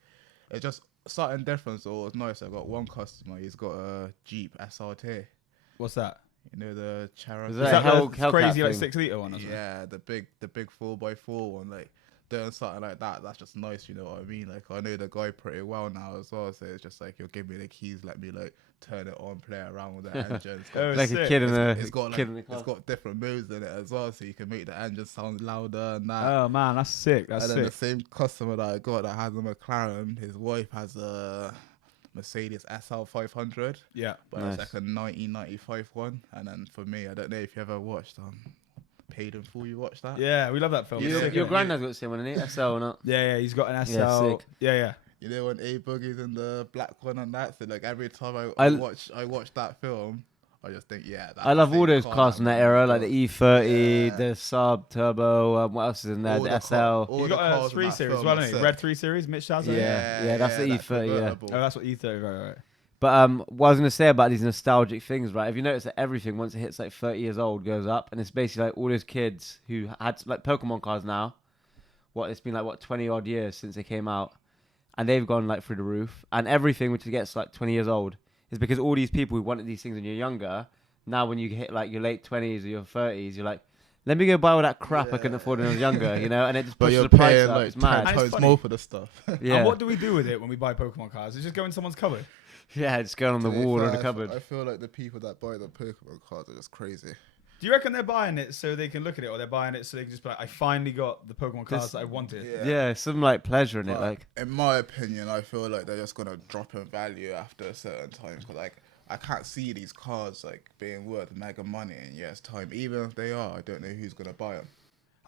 it just something different. So it was nice. I got one customer. He's got a Jeep SRT. What's that? You know, the Cherokee. Is that the crazy like 6-litre one? Yeah, the big 4x4 one. Like, doing something like that, that's just nice, you know what I mean? Like, I know the guy pretty well now as well, so it's just like, he'll give me the keys, let me like turn it on, play around with the engine. Like a kid in the it's got different modes in it as well, so you can make the engine sound louder and that. Oh man, that's sick. Then the same customer that I got that has a McLaren, his wife has a Mercedes SL 500, Yeah. but Nice. it's like a 1995 one. And then for me, I don't know if you ever watched Paid in Full. You watched that? Yeah, we love that film. Yeah. It's Your, sick, your innit? granddad's got the same one, isn't he? SL or not? Yeah, he's got an SL. Yeah, sick. Yeah. You know when A Boogie's in the black one and that. So like every time I I watch that film, I just think that's I love the all same those car cars from that man era, was like got. the E30, Yeah. the Sub Turbo. What else is in there? All The the SL. car- all You the got a cars in 3 that Series as film well, are haven't you? sick. Red 3 Series, Mitch Shaz. Yeah, that's the that E30, yeah. convertible. Oh, that's what E30, right. But what I was gonna say about these nostalgic things, right? Have you noticed that everything once it hits like 30 years old goes up, and it's basically like all those kids who had like Pokemon cards now. It's been like 20 odd years since they came out, and they've gone like through the roof. And everything which gets like 20 years old is because all these people who wanted these things when you're younger, now when you hit like your late 20s or your 30s, you're like, let me go buy all that crap I couldn't afford when I was younger, you know? And it just But pushes you're the price paying up. like It's 10 mad. And it's times funny. more for the stuff. Yeah, And what do we do with it when we buy Pokemon cards? It just go in someone's cupboard. yeah, just going on the To be wall or fair, the cupboard. I feel like the people that buy the Pokemon cards are just crazy. Do you reckon they're buying it so they can look at it, or they're buying it so they can just be like, I finally got the Pokemon cards This- that I wanted? Yeah, some like pleasure in it, But like. in my opinion, I feel like they're just gonna drop in value after a certain time. Because like I can't see these cards like being worth mega money in years' time. Even if they are, I don't know who's gonna buy them.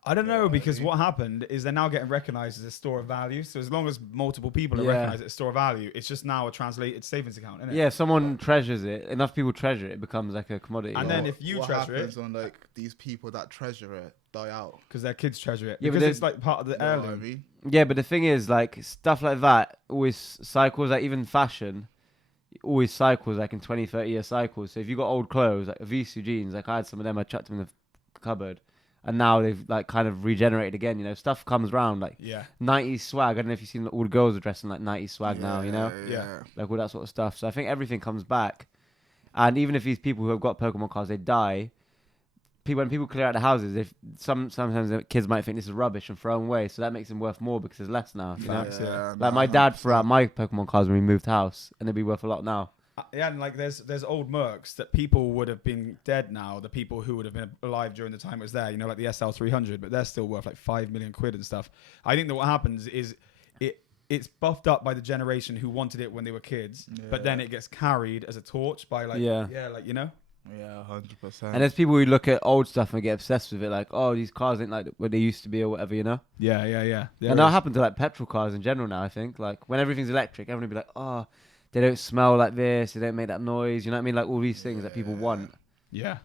I don't know, Yeah, because I mean- what happened is they're now getting recognized as a store of value. So as long as multiple people are Yeah. recognized as a store of value, it's just now a translated savings account, isn't it? Yeah, if someone treasures it, enough people treasure it, it becomes like a commodity. And right? then if you what treasure happens it, when like these people that treasure it die out? because their kids treasure it, Yeah, but because then- it's like part of the You know what I heirloom. mean? Yeah, but the thing is, like, stuff like that always cycles, like, even fashion always cycles, like, in 20, 30-year cycles. So if you got old clothes, like, Visu jeans, like, I had some of them, I chucked them in the cupboard, and now they've, like, kind of regenerated again, you know? Stuff comes round, like, Yeah. 90s swag. I don't know if you've seen all the girls are dressing like 90s swag now, you know? Yeah. Like, all that sort of stuff. So I think everything comes back. And even if these people who have got Pokemon cards, they die, when people clear out the houses, sometimes the kids might think this is rubbish and throw them away, so that makes them worth more because there's less now. You know? Facts, yeah. Like my dad threw out my Pokemon cards when we moved house, and they'd be worth a lot now. Yeah, and like there's old mercs that people would have been dead now, the people who would have been alive during the time it was there, you know, like the SL 300, but they're still worth like 5 million quid and stuff. I think that what happens is it's buffed up by the generation who wanted it when they were kids, but then it gets carried as a torch by like, like, you know? Yeah, 100%. And there's people who look at old stuff and get obsessed with it, like, oh, these cars ain't like what they used to be or whatever, you know? Yeah. And that happened to like petrol cars in general now, I think. Like when everything's electric, everyone will be like, oh, they don't smell like this, they don't make that noise, you know what I mean? Like all these things that people want. Yeah.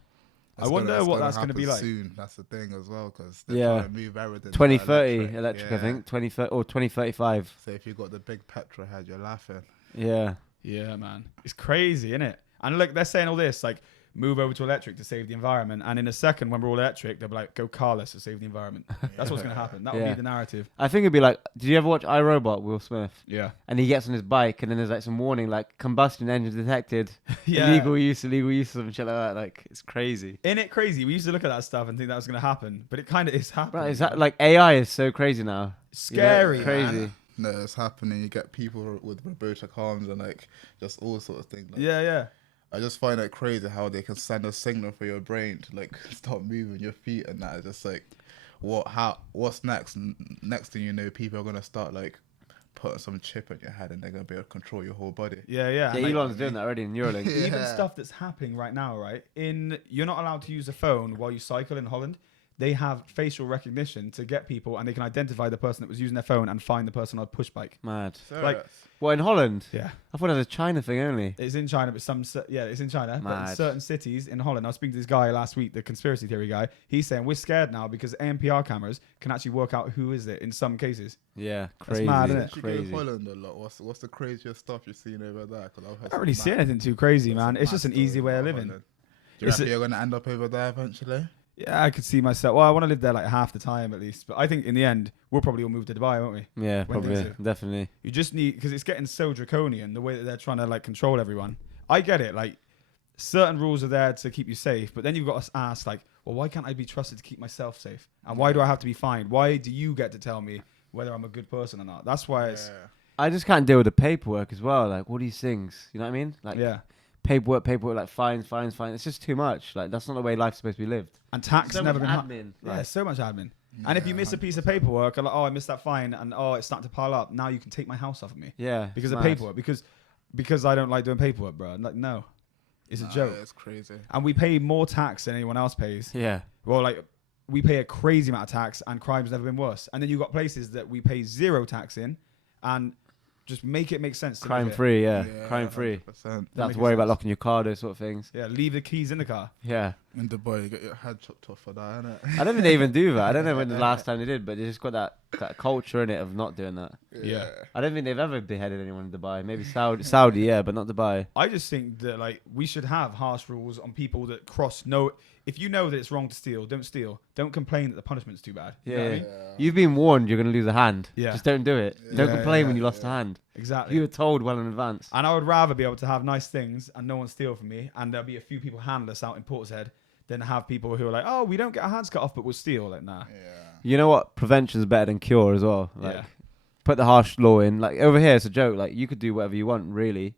It's I wonder it's what that's going to happen be like. Soon. That's the thing as well, because they're Yeah. trying to move everything. to 2030 electric, I Yeah. think. 2030 or 2035. So if you got the big petrol head, you're laughing. Yeah. Yeah, man. It's crazy, isn't it? And look, they're saying all this, like, move over to electric to save the environment. And in a second, when we're all electric, they'll be like, go carless to save the environment. That's what's going to happen. That will Yeah. be the narrative. I think it'd be like, did you ever watch iRobot, Will Smith? Yeah. And he gets on his bike, and then there's like some warning, like combustion engine detected, Yeah. illegal use, or some shit like that. Like it's crazy. Isn't it crazy? We used to look at that stuff and think that was going to happen, but it kind of is happening. Right? Is that like AI is so crazy now? scary? You know, crazy. Man. No, it's happening. You get people with robotic arms and like just all sorts of things. Like, Yeah. I just find it crazy how they can send a signal for your brain to like start moving your feet and that. It's just like, what's next? Next thing you know, people are gonna start like putting some chip in your head and they're gonna be able to control your whole body. Yeah. Yeah, And, like, Elon's doing that already in Neuralink. Yeah. even stuff that's happening right now, right? You're not allowed to use a phone while you cycle in Holland. They have facial recognition to get people, and they can identify the person that was using their phone and find the person on a push bike. Mad. Like- What in Holland? Yeah, I thought it was a China thing only. it's in China, but it's in China. But in Mad. certain cities in Holland, I was speaking to this guy last week, the conspiracy theory guy. He's saying we're scared now because ANPR cameras can actually work out who is it in some cases. Yeah, crazy. mad, innit? You go Crazy. to Holland a lot. What's the craziest stuff you've seen over there? Cause I've heard I don't some really see mad- anything too crazy, some man. mad It's just an easy stories way of about living. Holland. Do you It's reckon you're gonna end up over there eventually? Yeah, I could see myself. Well, I want to live there like half the time at least. But I think in the end, we'll probably all move to Dubai, won't we? Yeah, When probably, things definitely. You just need, because it's getting so draconian the way that they're trying to like control everyone. I get it, like certain rules are there to keep you safe, but then you've got to ask, like, well, why can't I be trusted to keep myself safe? And why do I have to be fined? Why do you get to tell me whether I'm a good person or not? That's why it's I just can't deal with the paperwork as well. Like all these things, you know what I mean? Like yeah. paperwork, like fines. It's just too much. Like that's not the way life's supposed to be lived. And tax So never much been admin. yeah, Like, so much admin. And if you miss a piece of paperwork, and like, oh, I missed that fine, and oh, it's starting to pile up. Now you can take my house off of me yeah, because of mad. paperwork. Because because I don't like doing paperwork, bro. I'm like, no, it's a joke. It's crazy. And we pay more tax than anyone else pays. Yeah. Well, like we pay a crazy amount of tax, and crime's never been worse. And then you've got places that we pay zero tax in, and just make it make sense. To Crime live here. free, crime free. 100%. Don't have Making to worry about sense. locking your car, those sort of things. Yeah, leave the keys in the car. Yeah. In Dubai, you get your head chopped off for that, innit? I don't think they even do that. I don't know when the last time they did, but they just got that culture in it of not doing that. Yeah. I don't think they've ever beheaded anyone in Dubai. Maybe Saudi, yeah, but not Dubai. I just think that like we should have harsh rules on people that cross. No, if you know that it's wrong to steal, don't steal. Don't complain that the punishment's too bad. You know what I Yeah. mean? You've been warned you're going to lose a hand. Yeah. Just don't do it. Don't Yeah, complain yeah, when you lost a hand. Exactly. You were told well in advance. And I would rather be able to have nice things and no one steal from me, and there'll be a few people handless out in Portishead, than have people who are like, oh, we don't get our hands cut off, but we'll steal. Like, nah. You know what? Prevention is better than cure as well. Like, Yeah. put the harsh law in. Like over here, it's a joke. Like you could do whatever you want, really.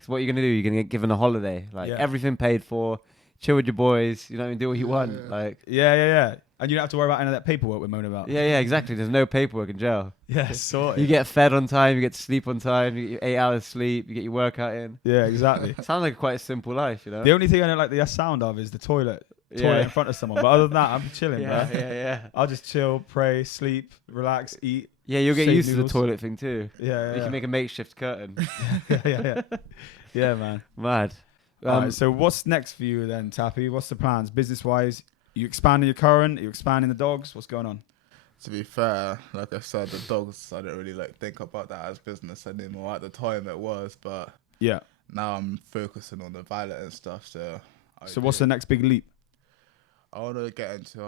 So what you're gonna do? You're gonna get given a holiday. Like Yeah. everything paid for. Chill with your boys. You know, and do what you want. Like Yeah. And you don't have to worry about any of that paperwork we're moaning about. yeah, exactly. There's no paperwork in jail. Yeah, sorted. You get fed on time. You get to sleep on time. You get your 8 hours sleep. You get your workout in. Yeah, exactly. Sounds like quite a simple life, you know. The only thing I don't like the sound of is the toilet in front of someone. But other than that, I'm chilling, bro. yeah. I'll just chill, pray, sleep, relax, eat. Yeah, you'll get Shake used to noodles. the toilet thing too. Yeah. You can make a makeshift curtain. yeah. Yeah, man. Mad. Alright, so what's next for you then, Tappy? What's the plans business-wise? You expanding your current? You expanding the dogs? What's going on? To be fair, like I said, the dogs, I don't really like think about that as business anymore. At the time it was, but Yeah. now I'm focusing on the violet and stuff. So What's the next big leap? I want to get into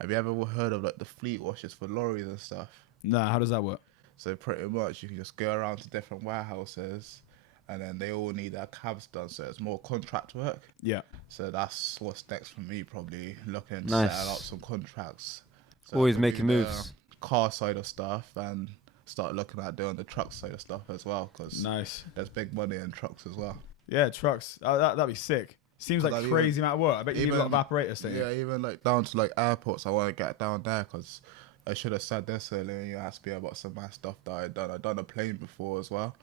have you ever heard of like the fleet washes for lorries and stuff? Nah, how does that work? So pretty much you can just go around to different warehouses, and then they all need their cabs done. So it's more contract work. Yeah. So that's what's next for me, probably looking to Nice. settle up some contracts. So Always I can making do the moves. Car side of stuff and start looking at doing the truck side of stuff as well, because Nice. there's big money in trucks as well. Yeah, trucks. That'd be sick. Seems like Like crazy amount of work. I bet you need a lot of apparatus, don't you? Yeah, even like down to like airports, I want to get down there because I should have said this earlier. You asked me about some of my stuff that I'd done a plane before as well.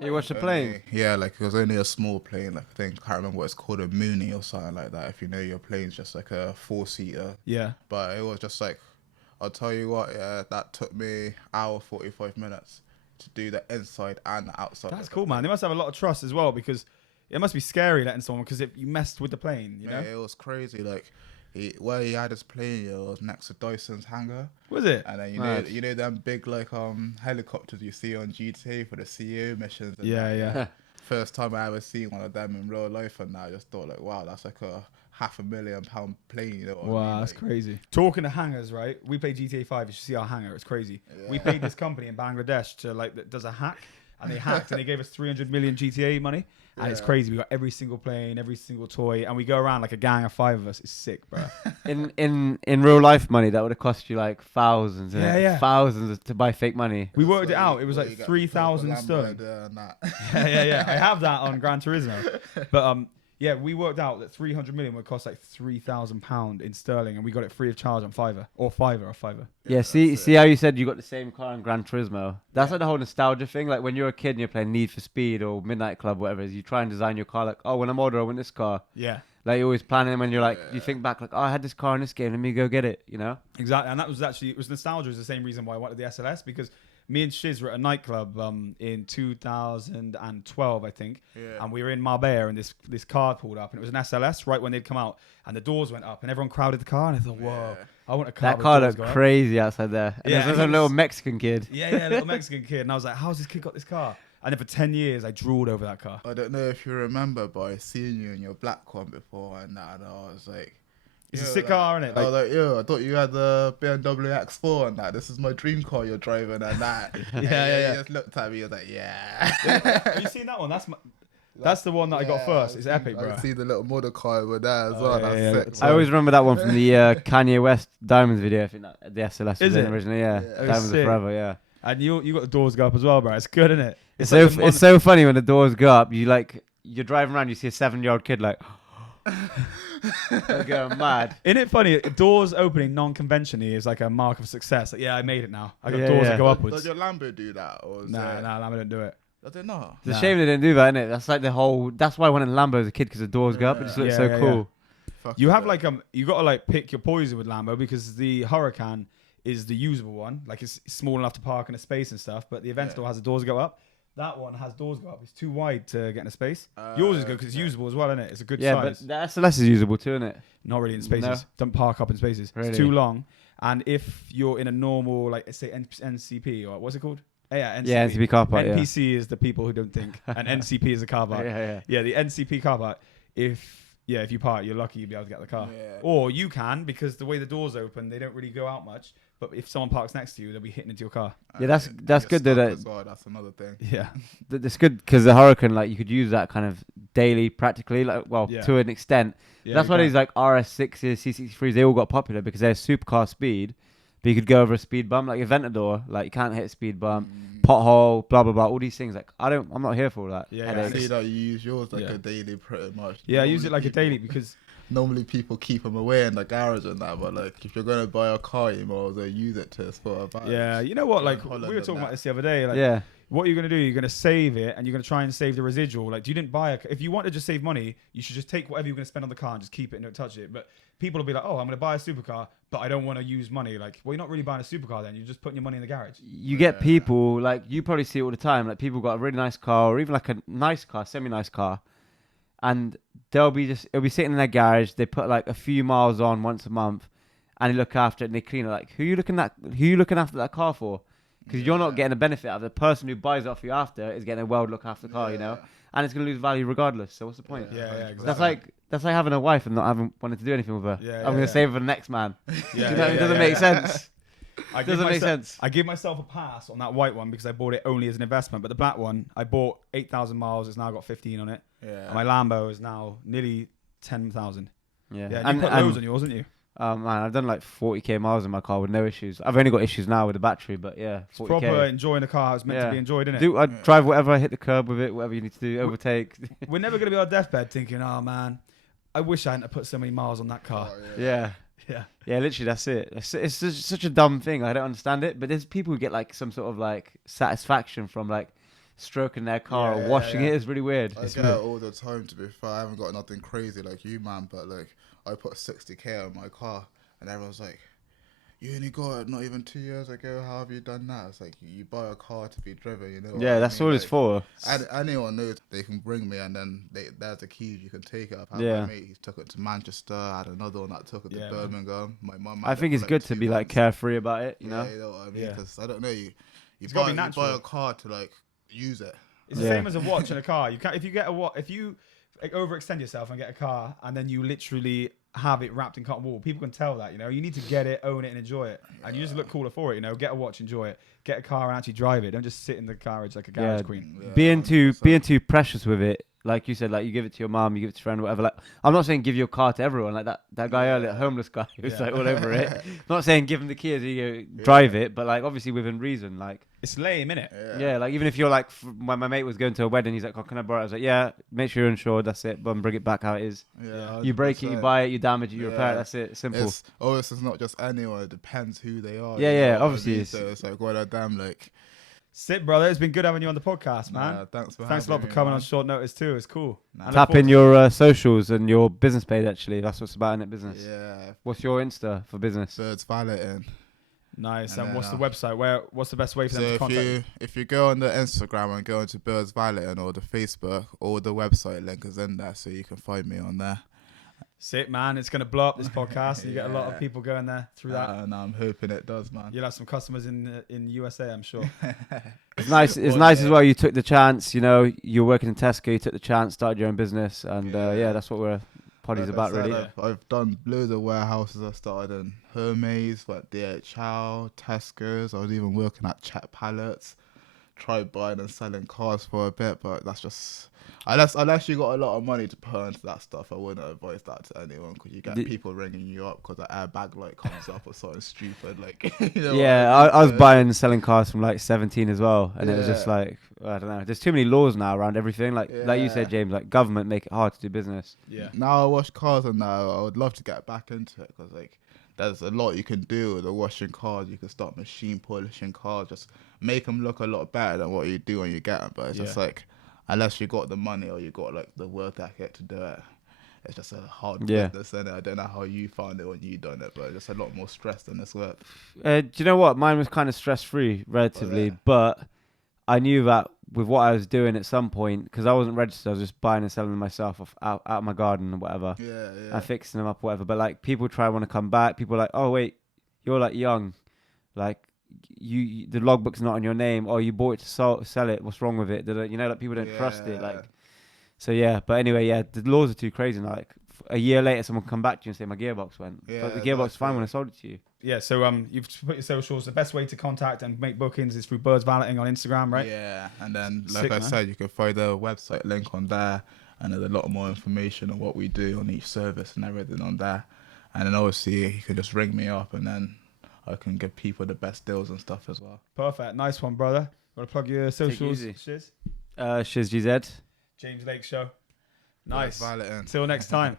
You watched the plane? Yeah, like it was only a small plane. Like I think I can't remember what it's called, a Mooney or something like that. If you know your plane's just like a 4-seater, Yeah. but it was just like, I'll tell you what, yeah, that took me hour 45 minutes to do the inside and the outside. That's of cool, the man. They must have a lot of trust as well, because it must be scary letting someone, because if you messed with the plane, you know? Mate, it was crazy. Like where he had his plane, it was next to Dyson's hangar. Was it? And then Mad. you know them big like helicopters you see on GTA for the CEO missions. And Yeah, that, yeah. First time I ever seen one of them in real life, and I just thought like, wow, that's like a £500,000 plane. You know what I Wow, mean? that's Like, crazy. Talking to hangars, right? We play GTA 5. You should see our hangar. It's crazy. We Yeah. paid this company in Bangladesh to that does a hack, and they hacked and they gave us 300 million GTA money. And it's Yeah. crazy. We got every single plane, every single toy, and we go around like a gang of 5 of us. It's sick, bro. In real life money, that would have cost you like thousands. Yeah, yeah. Thousands to buy fake money. We worked it out. It was what like you got, 3,000 purple sterling. Lambo there and that. yeah. I have that on Gran Turismo. But yeah, we worked out that 300 million would cost like £3,000 in sterling, and we got it free of charge on Fiverr or Fiverr. Yeah, see how you said you got the same car in Gran Turismo? That's like the whole nostalgia thing. Like when you're a kid and you're playing Need for Speed or Midnight Club, whatever it is, you try and design your car like, oh, when I'm older, I want this car. Yeah, Like you're always planning when you're like, you think back like, oh, I had this car in this game, let me go get it, you know? exactly. And that was actually, it was nostalgia is the same reason why I wanted the SLS, because me and Shiz were at a nightclub in 2012, I think. Yeah. And we were in Marbella, and this car pulled up, and it was an SLS right when they'd come out, and the doors went up, and everyone crowded the car, and I thought, whoa, I want a car. That with car doors looked going up. crazy outside there. And Yeah, there's and a he little was- Mexican kid. Yeah, little Mexican kid. And I was like, how's this kid got this car? And then for 10 years, I drooled over that car. I don't know if you remember, but I seen you in your black one before, and I was like, It's a yo, sick like- car, innit? I was like, yo, I thought you had the BMW X4 and that. This is my dream car you're driving and that. Yeah. He just looked at me. He was like, yeah. Have you seen that one? That's the one that I got first. It's epic, bro. I see the little motor car over there as Oh, well. yeah, That's yeah, sick. that's bro. I always remember that one from the Kanye West Diamonds video. I think that the SLS Is was in it? originally. Yeah, Yeah. Diamonds Sick. Are Forever. Yeah. And you got the doors go up as well, bro. It's good, isn't it? It's like so it's so funny when the doors go up. You're driving around. You see a 7-year-old kid like, they're going mad. Isn't it funny? Doors opening non-conventionally is like a mark of success. Like, yeah, I made it now. I got Yeah, doors yeah. that go Does upwards. your Lambo do that? Or is Nah, it- Lambo don't do it. Does it not? It's a Nah. shame they didn't do that, innit? That's like the whole. That's why I wanted Lambo as a kid because the doors go up. It just looks Yeah, so yeah, cool. Fuck You it, have but- like you gotta like pick your poison with Lambo because the Huracan is the usable one. Like it's small enough to park in a space and stuff, but the Aventador has the doors go up. That one has doors go up. It's too wide to get in a space. Yours is good because it's okay. usable as well, isn't it? It's a good Yeah, size. but the SLS is usable too, isn't it? Not really in spaces. No. Don't park up in spaces. Really? It's too long. And if you're in a normal, like say NCP or what's it called? Yeah, NCP. Yeah, NCP car park. Yeah. NPC is the people who don't think, and NCP is a car park. Yeah. Yeah, the NCP car park. If you park, you're lucky you'll be able to get the car. Yeah. Or you can because the way the doors open, they don't really go out much. But if someone parks next to you, they'll be hitting into your car. Yeah, that's And good you're though, stuck that- as well, that's another thing. Yeah, That's good because the Huracan, like, you could use that kind of daily, practically, like, well, Yeah. to an extent. yeah That's you why can. these like RS6s, C63s, they all got popular because they're supercar speed, but you could go over a speed bump. Like Aventador, like you can't hit a speed bump, pothole, blah blah blah, all these things. Like I'm not here for all that. Yeah, I Headaches. see that you use yours like Yeah. a daily pretty much. Yeah, I use Normally it like a people- daily because Normally people keep them away in the garage and that, but like if you're gonna buy a car, you might as well use it to sort of advantage. yeah, you know what? Like Holland we were and talking that. about this the other day. Like, Yeah, what you're gonna do? You're gonna save it, and you're gonna try and save the residual. Like, you didn't buy if you want to just save money, you should just take whatever you're gonna spend on the car and just keep it and don't touch it. But people will be like, oh, I'm gonna buy a supercar, but I don't want to use money. Like, well, you're not really buying a supercar then. You're just putting your money in the garage. you get people like you probably see it all the time. Like people got a really nice car, or even like a nice car, semi-nice car, and it'll be sitting in their garage. They put like a few miles on once a month, and they look after it and they clean it. Like who you looking after that car for? Because you're not getting a benefit out of it. The person who buys it off you after is getting a well look after car, you know, and it's gonna lose value regardless. So what's the point? Yeah, exactly. That's like having a wife and not having wanted to do anything with her. Yeah, I'm gonna yeah. save for the next man. Yeah, You know, it doesn't make sense. I give Doesn't make myself- sense. I give myself a pass on that white one because I bought it only as an investment. But the black one, I bought 8,000 miles. It's now got 15 on it. Yeah. And my Lambo is now nearly 10,000. Yeah, Yeah, and you put loads on yours, didn't you? man, I've done like 40k miles in my car with no issues. I've only got issues now with the battery, but yeah, It's 40k. proper enjoying the car. How it's meant to Yeah. be enjoyed, isn't it? I drive whatever I hit the curb with it, whatever you need to do, overtake. We're never going to be on our deathbed thinking, oh man, I wish I hadn't have put so many miles on that car. Oh, yeah. Yeah. Literally, that's it. It's just such a dumb thing. I don't understand it. But there's people who get like some sort of like satisfaction from like stroking their car or Yeah, washing yeah. it. It's really weird. I get it all the time, to be fair. I haven't got nothing crazy like you, man, but like I put 60k on my car and everyone's like, you only got it not even 2 years ago, how have you done that? It's like you buy a car to be driven, you know what Yeah, I that's mean? all it's Like, for. anyone knows they can bring me and then there's the keys, you can take it. I've had Yeah. my mate, he took it to Manchester, I had another one that took it Yeah, to man. Birmingham. My mum I had think it it's for, good to 2 be like months. carefree about it, you know? Yeah, you know what I mean? Yeah. Because I don't know, you It's gotta be buy natural. a car to like use it. It's the Yeah. same as a watch and a car. You can't if you get if you like, overextend yourself and get a car and then you literally have it wrapped in cotton wool, people can tell that, you know. You need to get it, own it, and enjoy it. And you just look cooler for it, you know. Get a watch, enjoy it. Get a car and actually drive it. Don't just sit in the garage like a garage Yeah. queen. Yeah, being 100%. too precious with it, like you said, like you give it to your mom, you give it to your friend, whatever. Like I'm not saying give your car to everyone, like that guy earlier, homeless guy who was Yeah. like all over it. Not saying give him the key as you go drive it, but like obviously within reason, like It's lame, innit? yeah, like even if you're like when my mate was going to a wedding, he's like, "Oh, can I borrow it?" I was like, "Yeah, make sure you're insured. That's it. But bring it back how it is. Yeah, You break it, you 100%. buy it, you damage it, you repair it. Yeah. That's it. Simple." It's not just anyone. It depends who they are. Yeah, you yeah, know what I obviously mean? it's- So it's like one of them. Like, Sit, brother. It's been good having you on the podcast, man. thanks for Thanks a lot having for me, coming man. on short notice too. It's cool. Nah. I look Tap forward in to- your socials and your business page. Actually, that's what's about in it business. Yeah, What's your Insta for business? Birds Valeting. Nice. And And then, what's the website? What's the best way for So them to if contact you? you go on the Instagram and go into Birds Valeting or the Facebook, or the website link is in there, so you can find me on there. Sit, man. It's going to blow up this podcast. You get a lot of Yeah. people going there through that. And I'm hoping it does, man. You'll have some customers in USA, I'm sure. It's nice. It's Well, nice yeah. as well. You took the chance. You know, you're working in Tesco. You took the chance, started your own business, and Yeah. that's what we're poddy's Like I about, said, really. I've done loads of warehouses. I started in Hermes, like DHL, Tesco's. I was even working at Chat Pallets. Tried buying and selling cars for a bit, but that's just unless you got a lot of money to put into that stuff, I wouldn't advise that to anyone, because you get Did- people ringing you up because the airbag light comes up or something stupid. Like, you know Yeah, what I was mean? buying and selling cars from like 17 as well, and it was just Yeah. like, I don't know. There's too many laws now around everything. Like you Yeah. said, James, like government make it hard to do business. Yeah. Now I wash cars, and now I would love to get back into it, because like there's a lot you can do with the washing cars. You can start machine polishing cars, just make them look a lot better than what you do when you get them. But it's just like, unless you got the money or you got like the work ethic to do it, it's just a hard business. And I don't know how you found it when you done it, but it's just a lot more stress than this work. Do you know what? Mine was kind of stress-free, relatively, but I knew that with what I was doing at some point, because I wasn't registered, I was just buying and selling them myself out of my garden or whatever. And fixing them up or whatever. But like people try and want to come back. People are like, oh wait, you're like young, like you the logbook's not on your name. Oh, you bought it to sell it. What's wrong with it? You know, like people don't trust it. Like, so yeah. But anyway, yeah, the laws are too crazy. And like a year later, someone come back to you and say my gearbox went. But the gearbox was fine when I sold it to you. Yeah, so you've put your socials. The best way to contact and make bookings is through Birds Valeting on Instagram, right? Yeah, and then like I said, you can find the website link on there, and there's a lot more information on what we do on each service and everything on there. And then obviously you can just ring me up, and then I can give people the best deals and stuff as well. Perfect, nice one, brother. Want to plug your socials, Shiz? Shiz GZ. James Lake Show. Nice. Valeting. Until next time.